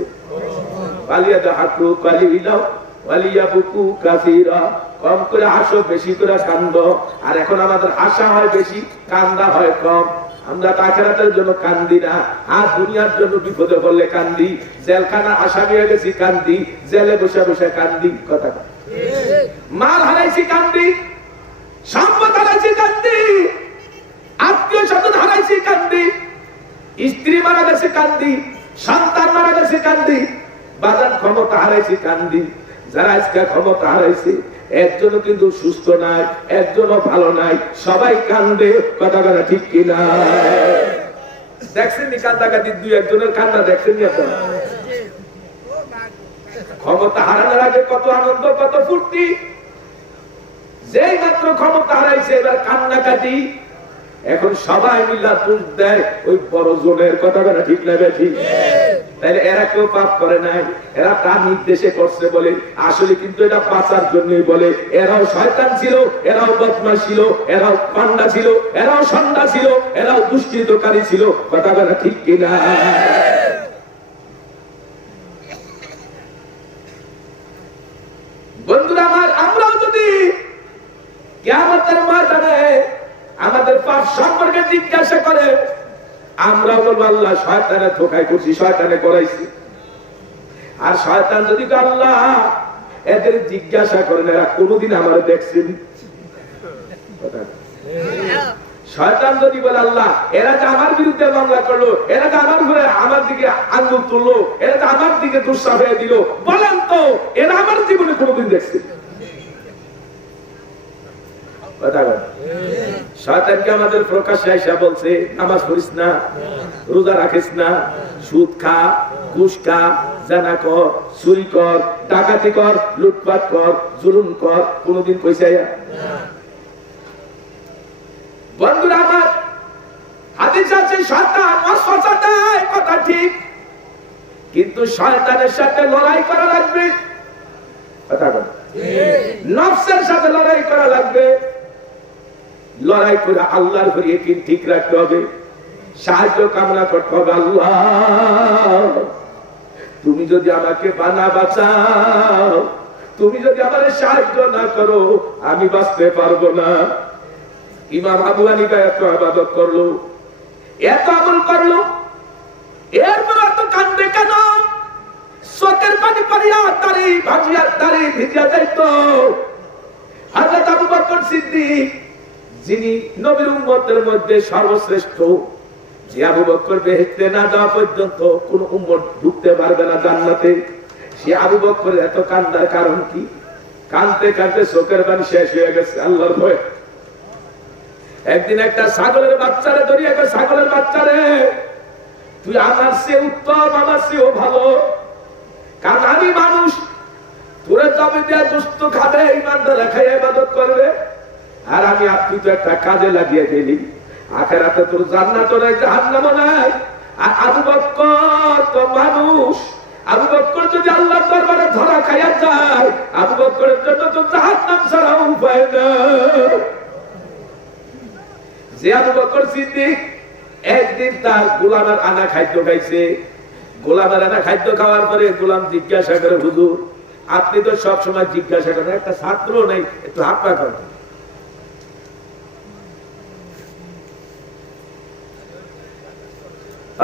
ফালিয়াদহাকু কালিলাউ ওয়ালিয়াবকু কাসীরা, কম করে হাসো বেশি করে কাঁদো। আর এখন আমাদের হাসা হয় বেশি, কান্দা হয় কম। আমরা আখিরাতের জন্য কান্দি না, আর দুনিয়ার জন্য বিপদে পড়লে কান্দি। জেলখানা আসামি হয়ে গেছি কান্দি, জেলে বসে বসে কান্দি। কথা মাল হারাইছি কান্দি, সম্পদ হারাইছি কান্দি, আত্মীয় স্বজন হারাইছি কান্দি, স্ত্রী মারা গেছে কান্দি, সন্তান মারা গেছে কান্দি, বাজার ক্ষমতা হারাইছি কান্দি। যারা আজকে ক্ষমতা হারাইছে, একজনও কিন্তু সুস্থ নাই, একজনও ভালো নাই, সবাই কান্দে। কথা বলা ঠিক কিনা? দেখছেন নি কান্দাকাটি দুই একজনের কান্না দেখছেন নি আপনারা? ক্ষমতা হারানোর আগে কত আনন্দ, কত ফুর্তি, যেই মাত্র ক্ষমতা হারাইছে এবার কান্নাকাটি। এখন সবাই মিল্লা দোষ দেয় ওই বড় জনের। কথা বলা ঠিক না? ঠিক। তাইলে এরা কেউ পাপ করে নাই, এরা তার নির্দেশে করছে বলে, আসলে কিন্তু এটা বাঁচার জন্যই বলে। এরাও শয়তান ছিল, এরাও বদমাশ ছিল, এরাও পান্ডা ছিল, এরাও সন্ধ্যা ছিল, এরাও দুষ্কৃতকারী ছিল। কথা বলা ঠিক কিনা? বন্ধুরা আমার, আমরাও যদি কিয়ামতের ময়দানে আমাদের পাপ সম্পর্কে জিজ্ঞাসা করে, আমরা বলবো আল্লাহ শয়তানে ধোঁকায় করছি, শয়তানে করাইছি। আর শয়তান যদি আল্লাহ এদের জিজ্ঞাসা করেন এরা কোনদিন আমার দেখছেন? শয়তান যদি বলে আল্লাহ এরা যে আমার বিরুদ্ধে মামলা করলো, এরা যে আমার ঘরে আমার দিকে আঙ্গুল তুললো, এরা যে আমার দিকে দুঃসাহ হয়ে দিল, বলেন তো এরা আমার জীবনে কোনদিন দেখছে? শয়তানকে আমাদের প্রকাশ্যে আইসা বলছে নামাজ পড়িস না, রোজা রাখিস না, সুদ খা, ঘুষ খা, জানা কর, চুরি কর, ডাকাতি কর, লুটপাট কর, জুলুম কর। কোনদিন কইছে? বন্ধুরা আমার, হাদিস আছে শয়তান ওয়াসওয়াসা দেয়, কথা ঠিক, কিন্তু শয়তানের সাথে লড়াই করা লাগবে। কথা বল, নফসের সাথে লড়াই করা লাগবে। লড়াই করে আল্লাহর উপর ইয়াকিন ঠিক রাখতে হবে, সাহায্য কামনা করতে হবে। আল্লাহ তুমি যদি আমাকে বানা বাঁচাও, তুমি যদি আমার সাহায্য না করো, আমি বাঁচতে পারবো না। ইমাম আবু হানিফা এত ইবাদত করলো, এত আমল করলো, এরপর এত কান্দে কেন? চোখের পানি পড়িয়া তারি ভাজিয়া তারি ভিজিয়া যাইত। হযরত আবু বকর সিদ্দিক, যিনি নবীর উম্মতের মধ্যে সর্বশ্রেষ্ঠ, যে আবু বকর বেহেশতে না যাওয়া পর্যন্ত কোন উম্মত ঢুকতে পারবে না জান্নাতে, সে আবু বকর এত কান্দার কারণ কি? কাঁদতে কাঁদতে চোখের পানি শেষ হয়ে গেছে আল্লাহর ভয়ে। একদিন একটা ছাগলের বাচ্চারে ধরিয়ে গেছে, ছাগলের বাচ্চারে তুই আমার চেয়ে উত্তম, আমার চেয়েও ভালো, কারণ আমি মানুষ, তোরে জমি দিয়ে দুষ্ট খাবে, ইমানদার খাইয়ে ইবাদত করবে, আর আমি আপনি তো একটা কাজে লাগিয়ে দিলি, আখিরাতে তোর জান্নাতও নাই, জাহান্নামও নাই। আর আবু বকর তো মানুষ, আবু বকর যদি আল্লাহর দরবারে ধরা খাইয়া যায়, আবু বকরের জন্য তো জাহান্নাম ছাড়া উপায় নাই। যে আবু বকর সিদ্দিক একদিন তার গোলামের আনা খাদ্য খাইছে, গোলামের আনা খাদ্য খাওয়ার পরে গোলাম জিজ্ঞাসা করে, হুজুর আপনি তো সব সময় জিজ্ঞাসা করেন, একটা ছাত্র নেই, একটু হাত পা করেন।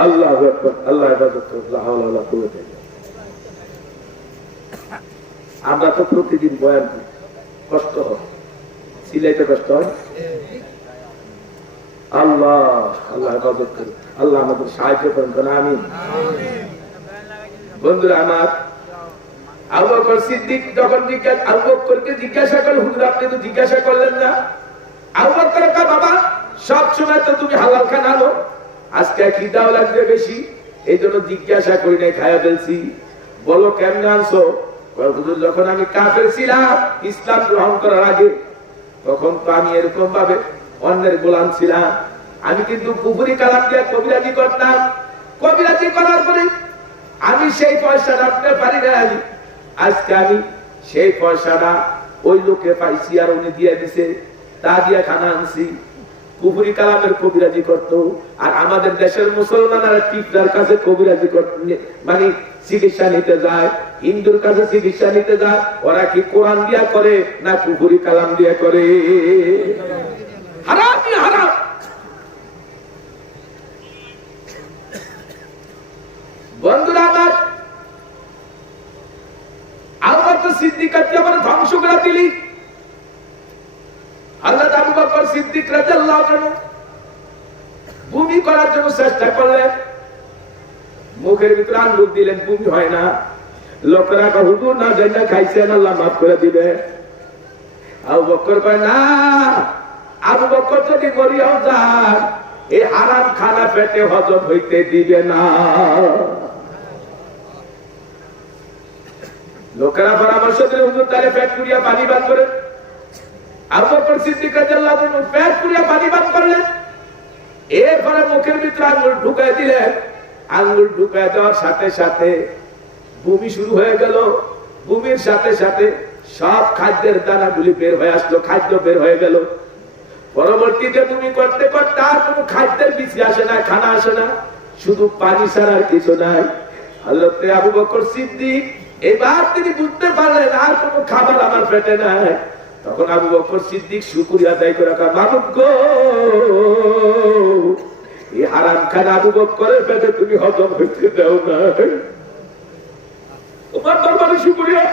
আল্লাহু আকবার, আল্লাহ ইবাদত করুন, লা হাওলা ওয়ালা কুওয়াতা ইল্লা বিল্লাহ। আমরা তো প্রতিদিন বয়ান করি, কষ্ট হয়, সিলাইতে কষ্ট হয়। আল্লাহ আল্লাহ হেফাজত করুন, আল্লাহ আমাদের সাহায্য করেন। আমিন। বন্ধুরা আমার, আবু বকর সিদ্দিক যখন আবু বকরকে জিজ্ঞাসা করলেন, হুজুর আপনি তো জিজ্ঞাসা করলেন না। আবু বকর কয়, বাবা সব সময় তো তুমি হালাল খানা আনো, আজকে খিদাও লাগবে বেশি, এই জন্য জিজ্ঞাসা করি নাই, খায়া ফেলছি। বলো কেমনে আনছো? হুজুর যখন আমি কাফের ছিলাম ইসলাম গ্রহণ করার আগে, তখন তো আমি এরকম ভাবে অন্যের গোলাম ছিলাম। আমি কিন্তু কুফরি কালাম দিয়ে কবিরাজি করতাম। কবিরাজি করার পরে আমি সেই পয়সা রাখতে পারি নাই। আজকে আমি সেই পয়সাটা ওই লোকে পাইছি, আর উনি দিয়ে দিছে, তা দিয়ে খানা আনছি। কুফরি কালামের কবিরাজি করতো। আর আমাদের দেশের মুসলমানরা টিপটার কাছে কবিরাজি করতে, মানে চিকিৎসা নিতে যায়, হিন্দুর কাছে চিকিৎসা নিতে যায়। ওরা কি কোরআন দিয়া করে না কুফরি কালাম দিয়া করে? হারাম হারাম। বন্ধুরা আমার, আবু বকর সিদ্দিককে আবার ধ্বংস করে দিলি। হযরত আবু বকর সিদ্দিক রাদিয়াল্লাহু আনহু ভূমি করার জন্য চেষ্টা করলেন, মুখের ভিতরে আঙ্গুর দিলেন, ভূমি হয় না। লোকেরা কয়, হুজুর না জানি খাইছেন, আল্লাহ মাফ করে দিবে। আবু বকর কয়, না, আবু বকর যদি মরিয়াও যান, এই হারাম খানা পেটে হজম হইতে দিবে না। লোকেরা পরামর্শ দিলে, হুজুর তাহলে পেট পুরিয়া পানি পান করেন। আবু বকর সিদ্দিক রাদিয়াল্লাহু আনহু পেট পুরিয়া পানি পান করলেন। এরপরে মুখের ভিতরে আঙ্গুল ঢুকায় দিলেন। আঙ্গুল ঢুকায় দেওয়ার সাথে সাথে বমি শুরু হয়ে গেল। বমির সাথে সাথে সব খাদ্যের দানাগুলি বের হয়ে আসলো, খাদ্য বের হয়ে গেল। পরবর্তীতে বমি করতে করতে আর কোনো খাদ্যের বিচি আসে না, খানা আসে না, শুধু পানি ছাড়া আর কিছু নাই। হযরত আবু বকর সিদ্দিক এবার তিনি বুঝতে পারলেন আর কোনো খাবার আমার পেটে নাই। তখন আবু বকর সিদ্দিক শুকরিয়া আদায় করে, মাবুদ গো, এই হারাম খানা আবু বকরের পেটে তুমি হজম হইতে দাও না। তোমার দরবারে শুকরিয়া।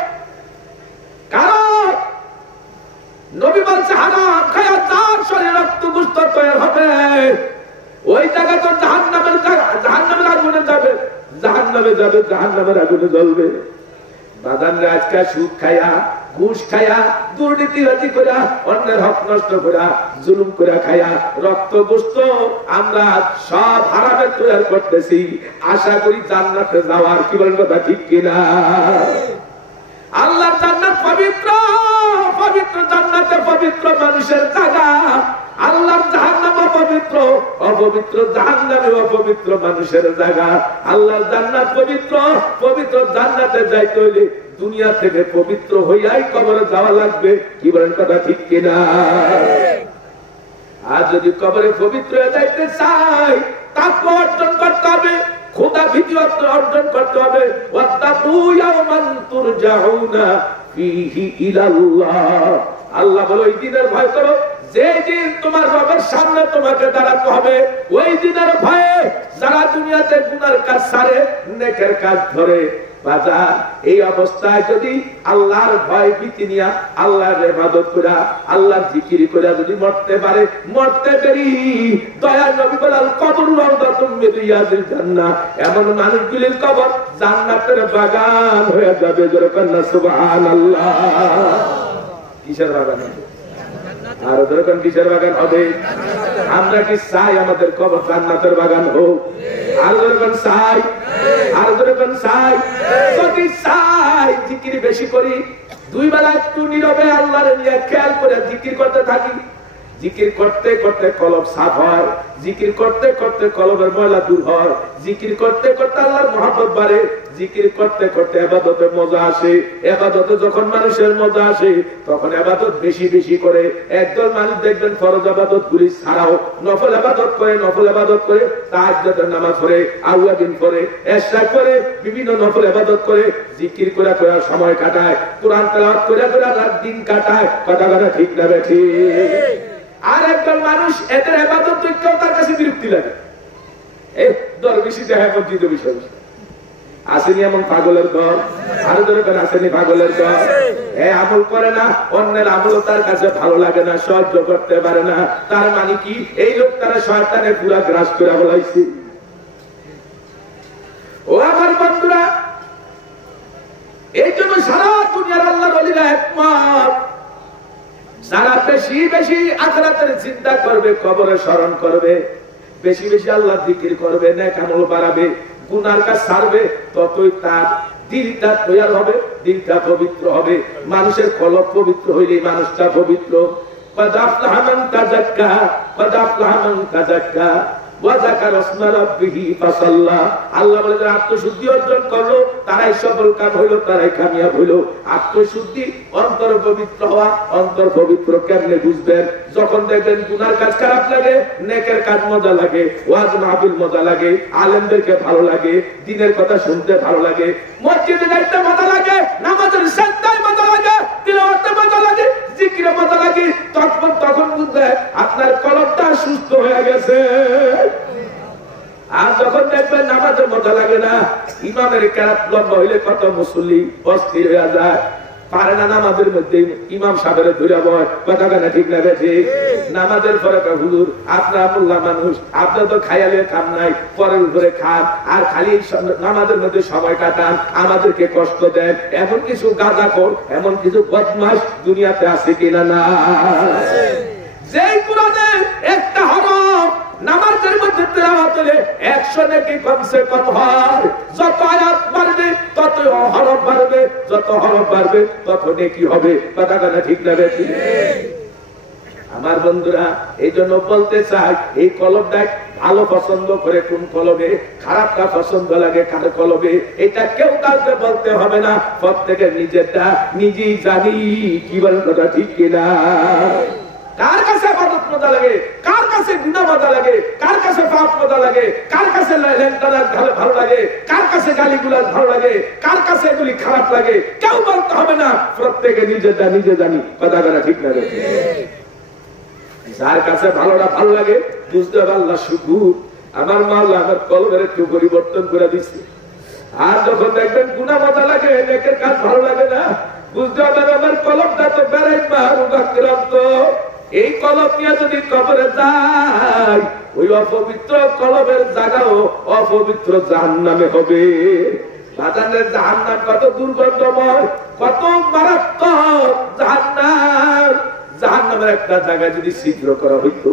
কারণ নবী বলছে, হারাম খায়া যার শরীরে রক্ত গোশত তৈরি হবে, ওই জায়গা তো জাহান্নামের আগুনে যাবে, জাহান্নামের আগুনে জ্বলবে। বাদানরা আজকে সুদ খায়া, ঘুষ খায়া, দুর্নীতিবাজি করা, অন্যের হক নষ্ট করা, জুলুম করা খায়া, রক্ত গোশত আমরা সব হারামের তৈরি করতেছি। আশা করি জান্নাতে যাওয়ার, কি বলেন কথা ঠিক কিনা? আল্লাহর জান্নাত পবিত্র, পবিত্র জান্নাতে পবিত্র মানুষের জায়গা। আল্লাহর জাহান্নাম অপবিত্র, অপবিত্র জাহান্নামে অপবিত্র মানুষের জায়গা। আল্লাহর জান্নাত পবিত্র, পবিত্র জান্নাতে যাইতে হইলে দুনিয়া থেকে পবিত্র হইয়াই কবরে যাওয়া লাগবে, কি বলেন কথা ঠিক কিনা? আর যদি কবরে পবিত্র হয়ে যাইতে চাই, তাকওয়া অর্জন করতে হবে, খোদা ভীতি অর্জন করতে হবে। ওয়াত্তাকু ইয়াওমান তুরজাউনা ফীহি ইলাল্লাহ। আল্লাহ বলে, ওই দিনের ভয় করো যে দিন তোমার রবের সামনে তোমাকে দাঁড়াতে হবে। ওই দিনের ভয়ে যারা দুনিয়াতে গুনার কাজ ছাড়ে, নেকের কাজ ধরে, বাজার এই অবস্থায় যদি আল্লাহর ভয় ভীতি নিয়া, আল্লাহর ইবাদত করা, আল্লাহর জিকির করা যদি মরতে পারে, মরতে দেরি। দয়ার নবী বলেন, কবর রাউদাতুম মিন রিয়াজিল জান্নাহ, এমন মানুষগুলির কবর জান্নাতের বাগান হয়ে যাবে। জোরে কন্না সুবহানাল্লাহ। কিসের বাগান? আর যখন কিসের বাগান হবে? আমরা কি চাই আমাদের কবর জান্নাতের বাগান হোক? আর যখন চাই, আর যখন চাই, যদি চাই জিকির বেশি করি, দুই বেলা একটু নীরবে আল্লাহর নিয়ে খেয়াল করে জিকির করতে থাকি। জিকির করতে করতে কলব সাফ হয়, জিকির করতে করতে কলবের ময়লা দূর হয়, জিকির করতে করতে আল্লাহর মহব্বত বাড়ে, জিকির করতে করতে ইবাদতে মজা আসে। ইবাদতে যখন মানুষের মজা আসে, তখন ইবাদত বেশি বেশি করে। একদল মানুষ দেখবেন ফরজ ইবাদত গুলি ছাড়াও নফল ইবাদত করে, নফল ইবাদত করে, তাহাজ্জুদের নামাজ পড়ে, আউয়াদিন পড়ে, ইশরা করে, বিভিন্ন নফল ইবাদত করে, জিকির করে করে সময় কাটায়, কোরআন তেলাওয়াত করে করে রাত দিন কাটায়। কথা কথা ঠিক না ঠিক? আর একদল মানুষ এদের ইবাদত দেখতেও তার কাছে বিরক্তি লাগে। এই দরবেশি দেখায় মসজিদে বিষয়, আসেনি এমন পাগলের দল? আরো ধরে করে আসেনি পাগলের দল? আমল করে না, অন্যের আমল তার কাছে ভালো লাগে না, সহ্য করতে পারে না। তার মানে কি এই লোক তারা শয়তানের পুরা গ্রাস করে বলাইছে। ও আমার বন্ধুরা, এই জন্য সারা দুনিয়ার আল্লাহর ওলিরা একমত, যারা বেশি বেশি আখিরাতের চিন্তা করবে, কবরে স্মরণ করবে, বেশি বেশি আল্লাহর জিকির করবে, নেক আমল বাড়াবে, গুনার কাজ ছাড়বে, ততই তার দিলটা তৈরি হবে, দিলটা পবিত্র হবে। মানুষের কলব পবিত্র হইলে মানুষটা পবিত্র। قد أفلح من تزكى قد أفلح من تزكى وذكر اسم ربه فصلى। আল্লাহ বলে যারা আত্মশুদ্ধি অর্জন করলো তারাই সফল কাম হইলো, তারাই কামিয়াব হইলো। আত্মশুদ্ধি, অন্তর পবিত্র হওয়া। অন্তর পবিত্র কেমনে বুঝবেন? যখন দেখবেন গুনার কাজ খারাপ লাগে, নেকের কাজ মজা লাগে, ওয়াজ মাহফিল মজা লাগে, আলেমদেরকে ভালো লাগে, দ্বীনের কথা শুনতে ভালো লাগে, মসজিদে যাইতে মজা লাগে, নামাজের সাজদায় মজা লাগে, তিলাওয়াতে মজা লাগে, জিকিরে মজা লাগে, তখন বুঝবে আপনার কলবটা সুস্থ হয়ে গেছে। আর যখন দেখবেন নামাজে মজা লাগে না, ইমামের কেরাত লম্বা হইলে কত মুসল্লি অস্থির হয়ে যায়, পারে না নামাজের মধ্যে ইমাম সাহেবের ধরে বয়, কথা কেনা ঠিক না বেঠি? নামাজের পরে হুজুর আপনার মোল্লা মানুষ, আপনার তো খাইয়ালে কাম নাই, পরের উপরে খান আর খালি নামাজের মধ্যে সময় কাটান, আমাদেরকে কষ্ট দেন। এমন কিছু গাঁজাখোর, এমন কিছু বদমাশ দুনিয়াতে আছে কিনা? না। যেই কোরআনে একটা হরফ নামাজের মধ্যে তেলাওয়াত হলে 100 নেকি কমসে কম হয়। যত আয়াত বাড়বে তত হরফ বাড়বে, যত হরফ বাড়বে তত নেকি হবে। কথা কথা ঠিক না বেশি? আমার বন্ধুরা, এই জন্য বলতে চাই, এই কলমটা ভালো পছন্দ করে কোন কলমে, খারাপটা পছন্দ লাগে কার কলমে, এটা কেউ কাউকে বলতে হবে না। প্রত্যেকের নিজেরটা নিজেই জানি। কি বলেন কথা ঠিক কিনা? কার কাছে ইবাদত মজা লাগে, কার কাছে গুনাহ মজা লাগে, কার কাছে পাপ মজা লাগে, কার কাছে লেনটানাজ ভালো লাগে, কার কাছে গালিগুলাজ ভালো লাগে, কার কাছে এগুলি খারাপ লাগে, কেউ বলতে হবে না। প্রত্যেকে নিজেরটা নিজে জানি। কথা বলা ঠিক না? যার কাছে ভালোটা ভালো লাগে বুঝতে হবে আল্লাহ শুকুর, আমার মাওলা আমার কলবের একটু পরিবর্তন করে দিচ্ছে। আর যখন দেখবেন গুনাহ মজা লাগে, নেকের কাজ ভালো লাগে না, বুঝতে হবে আমার কলবটা তো বেড়াই মারুক্রান্ত। এই কলব নিয়ে যদি কবরে যায়, ওই অপবিত্র কলবের জায়গাও অপবিত্র জাহান্নামে হবে। বাজানের জাহান্নাম কত দুর্গন্ধময়, কত মারাত্মক জাহান্নাম। জাহান্নামের একটা জায়গায় যদি ছিদ্র করা হইতো,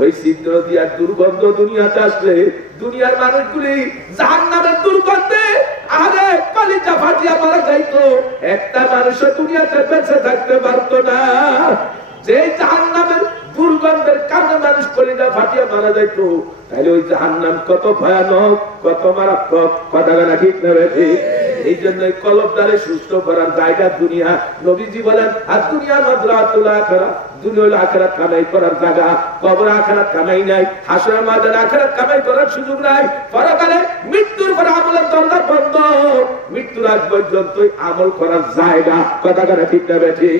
ওই ছিদ্র দিয়া দুর্গন্ধ দুনিয়াতে আসলে দুনিয়ার মানুষগুলি জাহান্নামের দুর্গন্ধে আরে কলিজা ফাটিয়া মারা যাইতো। একটা মানুষও দুনিয়াতে বেঁচে থাকতে পারতো না। যে জাহান্নামের দুর্গন্ধের কারণে মানুষ কলিজা ফাটিয়া মারা যাইতো, তাহলে ওই জাহান্নাম কত ভয়ানক, কত মারাত্মক। কথা বলা ঠিক না? এই জন্য কলবদারে সুস্থ করার জায়গা দুনিয়া। নবীজি বলেন আর দুনিয়া মাযরাতুল আখিরাহ, দুনিয়া হলো আখিরাত কামাই করার জায়গা। কবর আখিরাত কামাই নাই, হাসরের ময়দানে আখিরাত কামাই করার সুযোগ নাই। পরকালে মৃত্যুর পরে আমলের দরজা বন্ধ, মৃত্যুর আগ পর্যন্তই আমল করার জায়গা। কথা কথা ঠিক না বেঠি?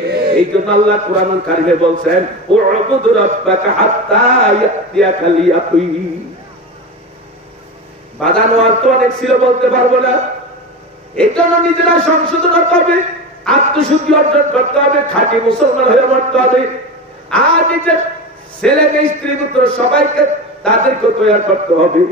এই জন্য আল্লাহ কুরআনুল কারীমে বলছেন উ'বুদু রাব্বাকা হাত্তা ইয়াতিয়াকাল ইয়াকিন। বাদানো আর তো অনেক ছিল, বলতে পারবো না। এই জন্য নিজেরা সংশোধন করতে হবে, আত্মশুদ্ধি অর্জন করতে হবে, খাঁটি মুসলমান হয়ে মরতে হবে। আর নিজের ছেলেকে, স্ত্রী পুত্র সবাইকে তাদেরকে তৈরি করতে হবে।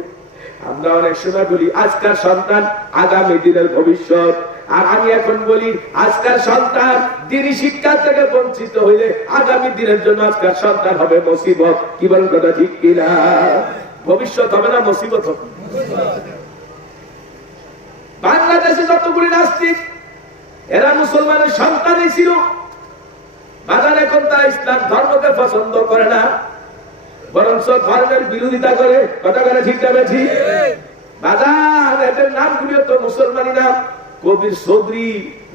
আমরা অনেক সময় বলি আজকাল সন্তান আগামী দিনের ভবিষ্যৎ, আর আমি এখন বলি আজকাল সন্তান দিনই শিক্ষা থেকে বঞ্চিত হইলে আগামী দিনের জন্য আজকাল সন্তান হবে মুসিবত। কি বলেন কথা ঠিক কিনা? ভবিষ্যৎ হবে না মুসিবত হবে। বাংলাদেশে যতগুলি নাস্তিক, এরা মুসলমানের সন্তানই ছিল। বাজার এখন তারা ইসলাম ধর্মকে পছন্দ করে না, বরং ধর্মের বিরোধিতা করে। কথা করে ঠিক যাবে ঠিক? বাজার এদের নামগুলিও তো মুসলমানি নাম। কবির চৌধুরী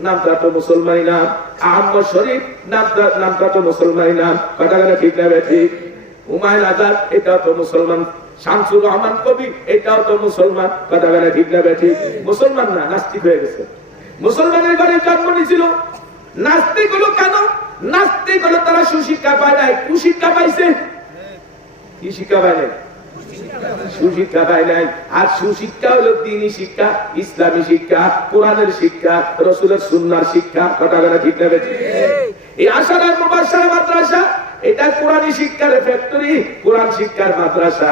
নামটা তো মুসলমানি নাম, আহমদ শরীফ নামটা তো মুসলমানি নাম। কথা করে ঠিক যাবে ঠিক? হুমায়ুন আজাদ এটাও তো মুসলমান, শামসুর রহমান কবি এটাও তো মুসলমান। কথা বলে ঠিক না ঠিক? মুসলমান না, নাস্তিক হয়ে গেছে। মুসলমানের ঘরে জন্ম নিয়েছিল। নাস্তিক হলো কেন? নাস্তিক হলো তারা সুশিক্ষা পায় নাই, কুশিক্ষা পাইছে। কি শিক্ষা পায় নাই? সুশিক্ষা পায় নাই। আর সুশিক্ষা হলো দ্বীনি শিক্ষা, ইসলামী শিক্ষা, কোরআনের শিক্ষা, রাসূলের সুন্নাহর শিক্ষা। কথা বলা ঠিক না বেঠিক? এই আশারার মুবাশশারা মাদ্রাসা এটা কোরআনী শিক্ষার ফ্যাক্টরি, কোরআন শিক্ষার মাদ্রাসা।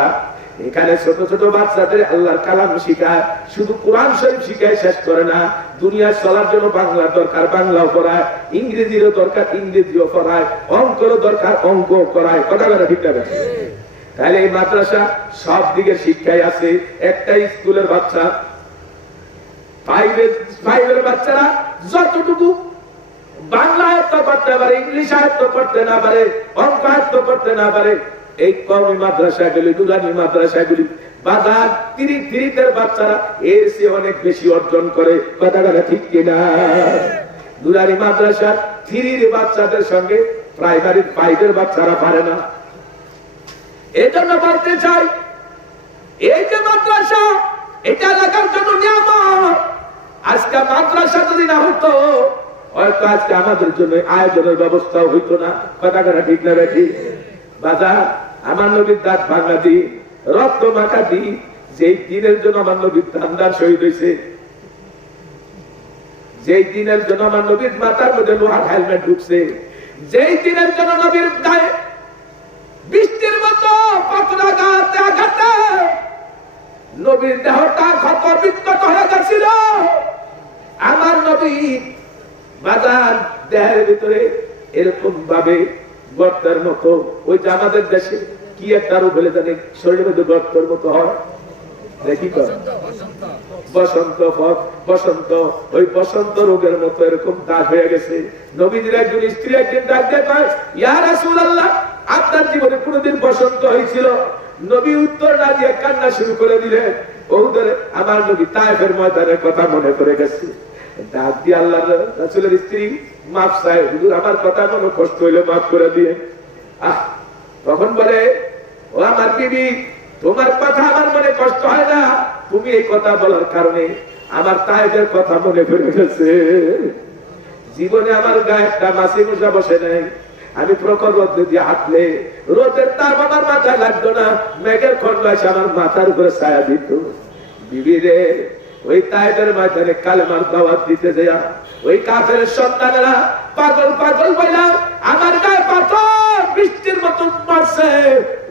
এখানে ছোট ছোট বাচ্চাদের আল্লাহর কালাম শিখায়, শুধু কোরআন শরীফ শিখায় শেষ করে না। দুনিয়া চলার জন্য বাংলা দরকার, বাংলাও পড়ায়, ইংরেজিরও দরকার, ইংরেজিও পড়ায়, অঙ্কেরও দরকার, অঙ্ক করায়। কথা বলা ঠিক না বেঠিক? তাহলে এই মাদ্রাসা সব দিকে শিক্ষায় আছে। একটা স্কুলের বাচ্চা, ফাইভের বাচ্চারা যতটুকু বাংলা আয়ত্ত করতে পারে, ইংলিশ আয়ত্ত করতে না পারে, অঙ্ক আয়ত্ত করতে না পারে, এই কওমি মাদ্রাসাগুলি, নুরানি মাদ্রাসাগুলি, বাজার তিরিতের বাচ্চারা এর চেয়ে অনেক বেশি অর্জন করে। কথাটা ঠিক কিনা? নুরানি মাদ্রাসার থ্রির বাচ্চাদের সঙ্গে প্রাইমারির ফাইভের বাচ্চারা পারে না। এই জন্য বলতে চাই, এই যে মাদ্রাসা, এটা এলাকার জন্য নিয়ামত। আজকে মাদ্রাসা যদি না হতো, হয়তো আজকে আমাদের জন্য আয়োজনের ব্যবস্থা হইতো না। কথাটা ঠিক না বেঠিক? বাজার আমার নবীর দাঁত ভাঙা দিই, রক্ত মাখা দিই, যেই দিনের জন্য আমার নবীর দান্দার শহীদ হয়েছে, যেই দিনের জন্য আমার নবীর মাথার মধ্যে লোহার হেলমেট ঢুকছে, যেই দিনের জন্য নবীর গায়ে বৃষ্টির মতো পাথর আঘাতে আঘাতে নবীর দেহটা ক্ষত বিক্ষত হয়ে গেছিল, আমার নবী বাজার দেহের ভিতরে এরকম ভাবে গর্তের মতো, ওই যে আমাদের দেশে কি একটা রোগ হলে জানি শরীরের মধ্যে গর্তের মতো হয়, দেখি কর বসন্ত, বসন্ত, ওই বসন্ত রোগের মতো এরকম দাগ হয়ে গেছে। নবীজির একজন স্ত্রী একদিন ডাক দিয়ে কয়, ইয়া রাসূলুল্লাহ, আপনার জীবনে কোনদিন বসন্ত হয়েছিল? নবী উত্তর না দিয়ে কান্না শুরু করে দিলেন। ওদের আমার নবী তায়েফের ময়দানের কথা মনে করে গেছে। ডাক দিয়ে আল্লাহ রাসূলের স্ত্রী মাফ চায়, হুজুর আমার কথা মনে কষ্ট হইলে মাফ করে দিয়ে। তখন বলে, ও আমার বিবি, তোমার কথা আমার মনে কষ্ট হয় না, তুমি এই কথা বলার কারণে আমার তায়েফের কথা মনে পড়ে গেছে। জীবনে আমার গায়ে একটা মাছি মশা বসে নাই, আমি প্রখর রোদে দিয়ে হাঁটলে রোদের তাপ আমার মাথায় লাগতো না, মেঘের খন্ড এসে আমার মাথার উপরে ছায়া দিত। বিবি রে, ওই তায়েফের ময়দানে কালেমার দাওয়াত দিতে যায় ওই কাফের সন্তানেরা পাগল পাগল বইলা আমার গায়ে পাথর বৃষ্টির মতো মারছে,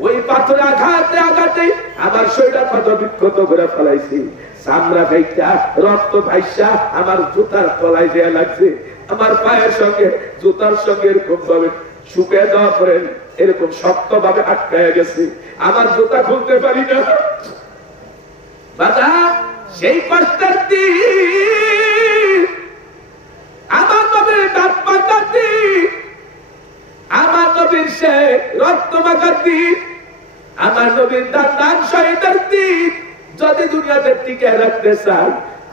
ওই পাথরে আঘাতে আঘাতে আমার শরীরটা ক্ষত বিক্ষত করে ফেলাইছি, চামড়া ভাইটা রক্ত ভাইসা আমার জুতার তলায় দেয়া লাগছে, আমার পায়ের সঙ্গে জুতার সঙ্গে এরকম ভাবে শুকিয়ে দেওয়া পরে এরকম শক্ত ভাবে আটকায় গেছে, আমার জুতা খুলতে পারি না। বাবা, সেই কষ্টের দিন আমার নবীর দাঁত পাকার দিন, আমার নবীর সে রক্ত মাখার দিন, আমার নবীর দাঁত শহীদের দিন যদি দুনিয়াতে টিকে রাখতে চান,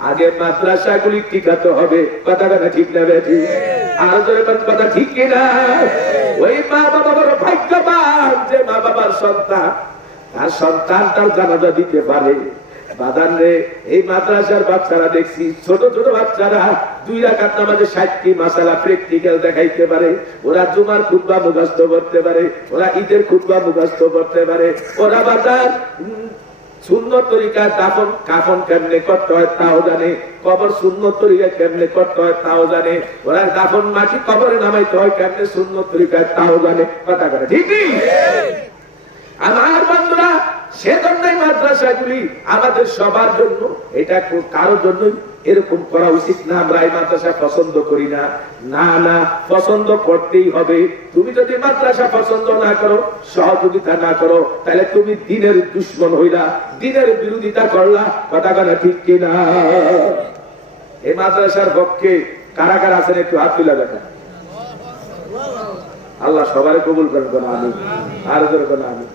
আগে মাদ্রাসাগুলি টিকাতে হবে। কথাটা ঠিক না বেঠি? আর কথা ঠিক কিনা? ওই মা বাবা বড় ভাগ্যবান যে মা বাবার সন্তান তার সন্তান তার জানাজা দিতে পারে। বাদান রে, এই মাদ্রাসার বাচ্চারা দেখছি ছোট ছোট বাচ্চারা 2 রাকাত নামাজে 60টি মাসালা প্র্যাকটিক্যাল দেখাইতে পারে, ওরা জুমার খুতবা মুখস্থ করতে পারে, ওরা ঈদের খুতবা মুখস্থ করতে পারে, ওরা বাজার সুন্নত তরিকা দাফন কাফন কেমনে করতে হয় তাও জানে, কবর সুন্নত তরিকা কেমনে করতে হয় তাও জানে, ওরা দাফন মাটি কবরে নামাইতে হয় কেমনে সুন্নত তরিকায় তাও জানে। কথা করে ঠিকই? আমার বন্ধুরা, সেজন্যই মাদ্রাসাগুলি আমাদের সবার জন্য, এটা কারোর জন্যই এরকম করা উচিত না। আমরা এই মাদ্রাসা পছন্দ করি না, না না, পছন্দ করতেই হবে। তুমি যদি মাদ্রাসা পছন্দ না করো, সহযোগিতা না করো, তাহলে তুমি দ্বীনের দুশমন হইলা, দ্বীনের বিরোধিতা করলা। কথা কথা ঠিক কিনা? এই মাদ্রাসার পক্ষে কারা কারা আছেন একটু হাত তুলে দেখা। আল্লাহ সবারে কবুল করেন। আমি আর আমি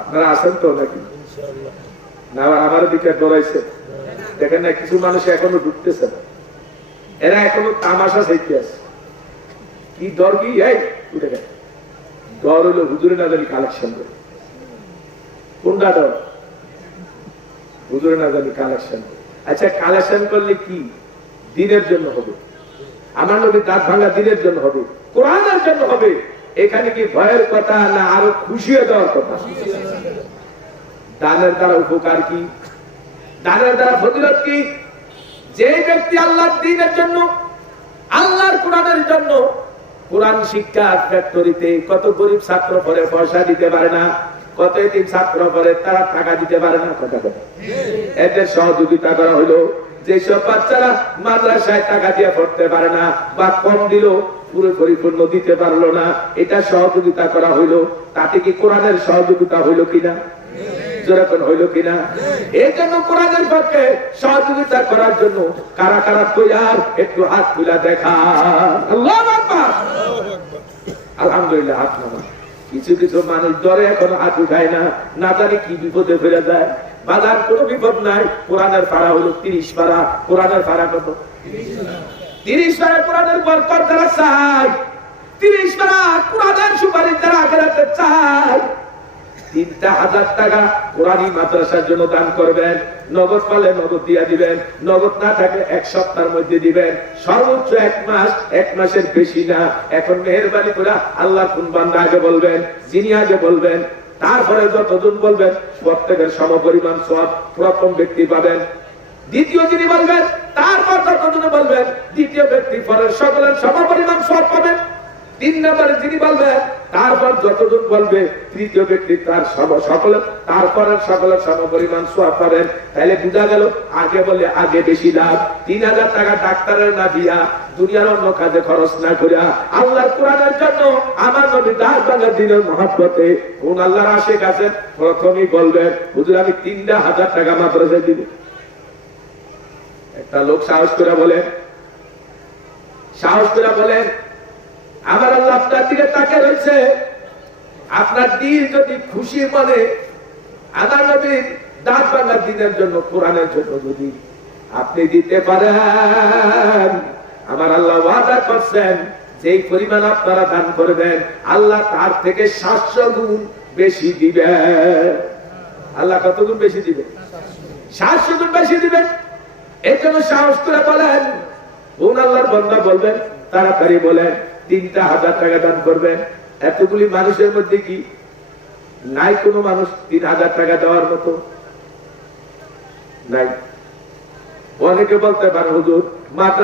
আপনারা আছেন তো নাকি? না আমার দিকে ডরাইছে দেখেন না, কিছু মানুষ এখনো ঢুকতেছে না, এরা এখনো তামাশা চাইতে আছে। কি ডর? কি উঠে গেছে ডর হইলো হুজুরে না জানি কালেকশন করে। কোনটা ডর? হুজুরে না জানি কালেকশন করে। আচ্ছা, কালেকশন করলে কি দিনের জন্য হবে? আমার নবীর দাঁত ভাঙা দিনের জন্য হবে, কোরআনের জন্য হবে। এখানে কি ভয়ের কথা না আরো খুশি হয়ে দেওয়ার কথা? দানের দ্বারা উপকার কি? দানের দ্বারা ফজিলত কি? যে ব্যক্তি আল্লাহর দ্বীনের জন্য, আল্লাহর কোরআনের জন্য, কোরআন শিক্ষা ফ্যাক্টরিতে কত গরিব ছাত্র পরে পয়সা দিতে পারে না, কত এতিম ছাত্র পরে তারা টাকা দিতে পারে না, কথা কথা এদের সহযোগিতা করা হলো। যেসব বাচ্চারা মাদ্রাসায় টাকা দিয়ে পড়তে পারে না বা কম দিল, পুরো পরিপূর্ণ দিতে পারলো না, এটা সহযোগিতা করা হইলো। তাতে কি কোরআনের সহযোগিতা হইল কিনা? যেরকম হইল কিনা? এই জন্য কোরআনের পক্ষে সহযোগিতা করার জন্য কারা কারা তৈয়ার একটু হাত তুলে দেখা। আল্লাহু আকবার, আলহামদুলিল্লাহ। হাত নামা। কিছু কিছু মানুষ ডরে এখনো হাত উঠায় না, না জানি কি বিপদে ফিরে যায়। বাজার কোনো বিপদ নাই। কোরআনের পাড়া হলো 30 পাড়া। কোরআনের পাড়া কত? 30 পাড়া। কোরআনের বরকত যারা চায়, 30 পাড়া কোরআনের সুপারিশ যারা আখেরাতে চায়, 3000 টাকা কোরআনী মাদ্রাসার জন্য দান করবেন। নগদ পালে নগদ দিয়া দিবেন, নগদ না থাকে 1 সপ্তাহের মধ্যে দিবেন, সর্বোচ্চ 1 মাস, 1 মাসের বেশি না। এখন মেহেরবানি করে আল্লাহ কোন বান্দা আগে বলবেন, যিনি আগে বলবেন, তারপরে যতজন বলবেন প্রত্যেকের সমপরিমাণ সওয়াব প্রথম ব্যক্তি পাবেন। দ্বিতীয় যিনি বলবেন তারপর যতজনে বলবেন দ্বিতীয় ব্যক্তি পরে সকলের সমপরিমাণ সওয়াব পাবেন। 3 নম্বরে যিনি বলবেন তারপর যতজন বলবে তৃতীয় ব্যক্তি তার সকলের তারপরের সকলের সমপরিমাণ সওয়াব পাবেন। তাহলে বোঝা গেল আগে বলে আগে বেশি লাভ। 3000 টাকা ডাক্তারের না দিয়া, দুনিয়ার অন্য কাজে খরচ না করিয়া আল্লাহর কোরআনের জন্য আমার নবী দাঁত ভাঙার দিনের মহব্বতে কোন আল্লাহর আশিক আছেন প্রথমেই বলবেন, হুজুর আমি 3000 টাকা মাদ্রাসায় দিব। একটা লোক সাহস করে বলেন, আমার আল্লাহ আপনার দিকে তাকে রয়েছে। আপনার দিল যদি খুশি মনে আমার নবীর দাঁত ভাঙার দিনের জন্য, কোরআনের জন্য যদি আপনি দিতে পারেন, আমার আল্লাহ ওয়াদা করছেন যেই পরিমাণ আপনারা দান করবেন আল্লাহ তার থেকে 700 গুণ বেশি দিবেন। আল্লাহ কত গুণ বেশি দিবেন? 700 গুণ বেশি দিবেন। এই জন্য সাহস করে বলেন, কোন আল্লাহর বান্দা বলবেন তাড়াতাড়ি বলেন 3000 টাকা দান করবেন। এতগুলি মানুষের মধ্যে কি নাই কোনো মানুষ 3000 টাকা দেওয়ার মতো? নাই। অনেকে বলতে পারে হুজুর মাত্র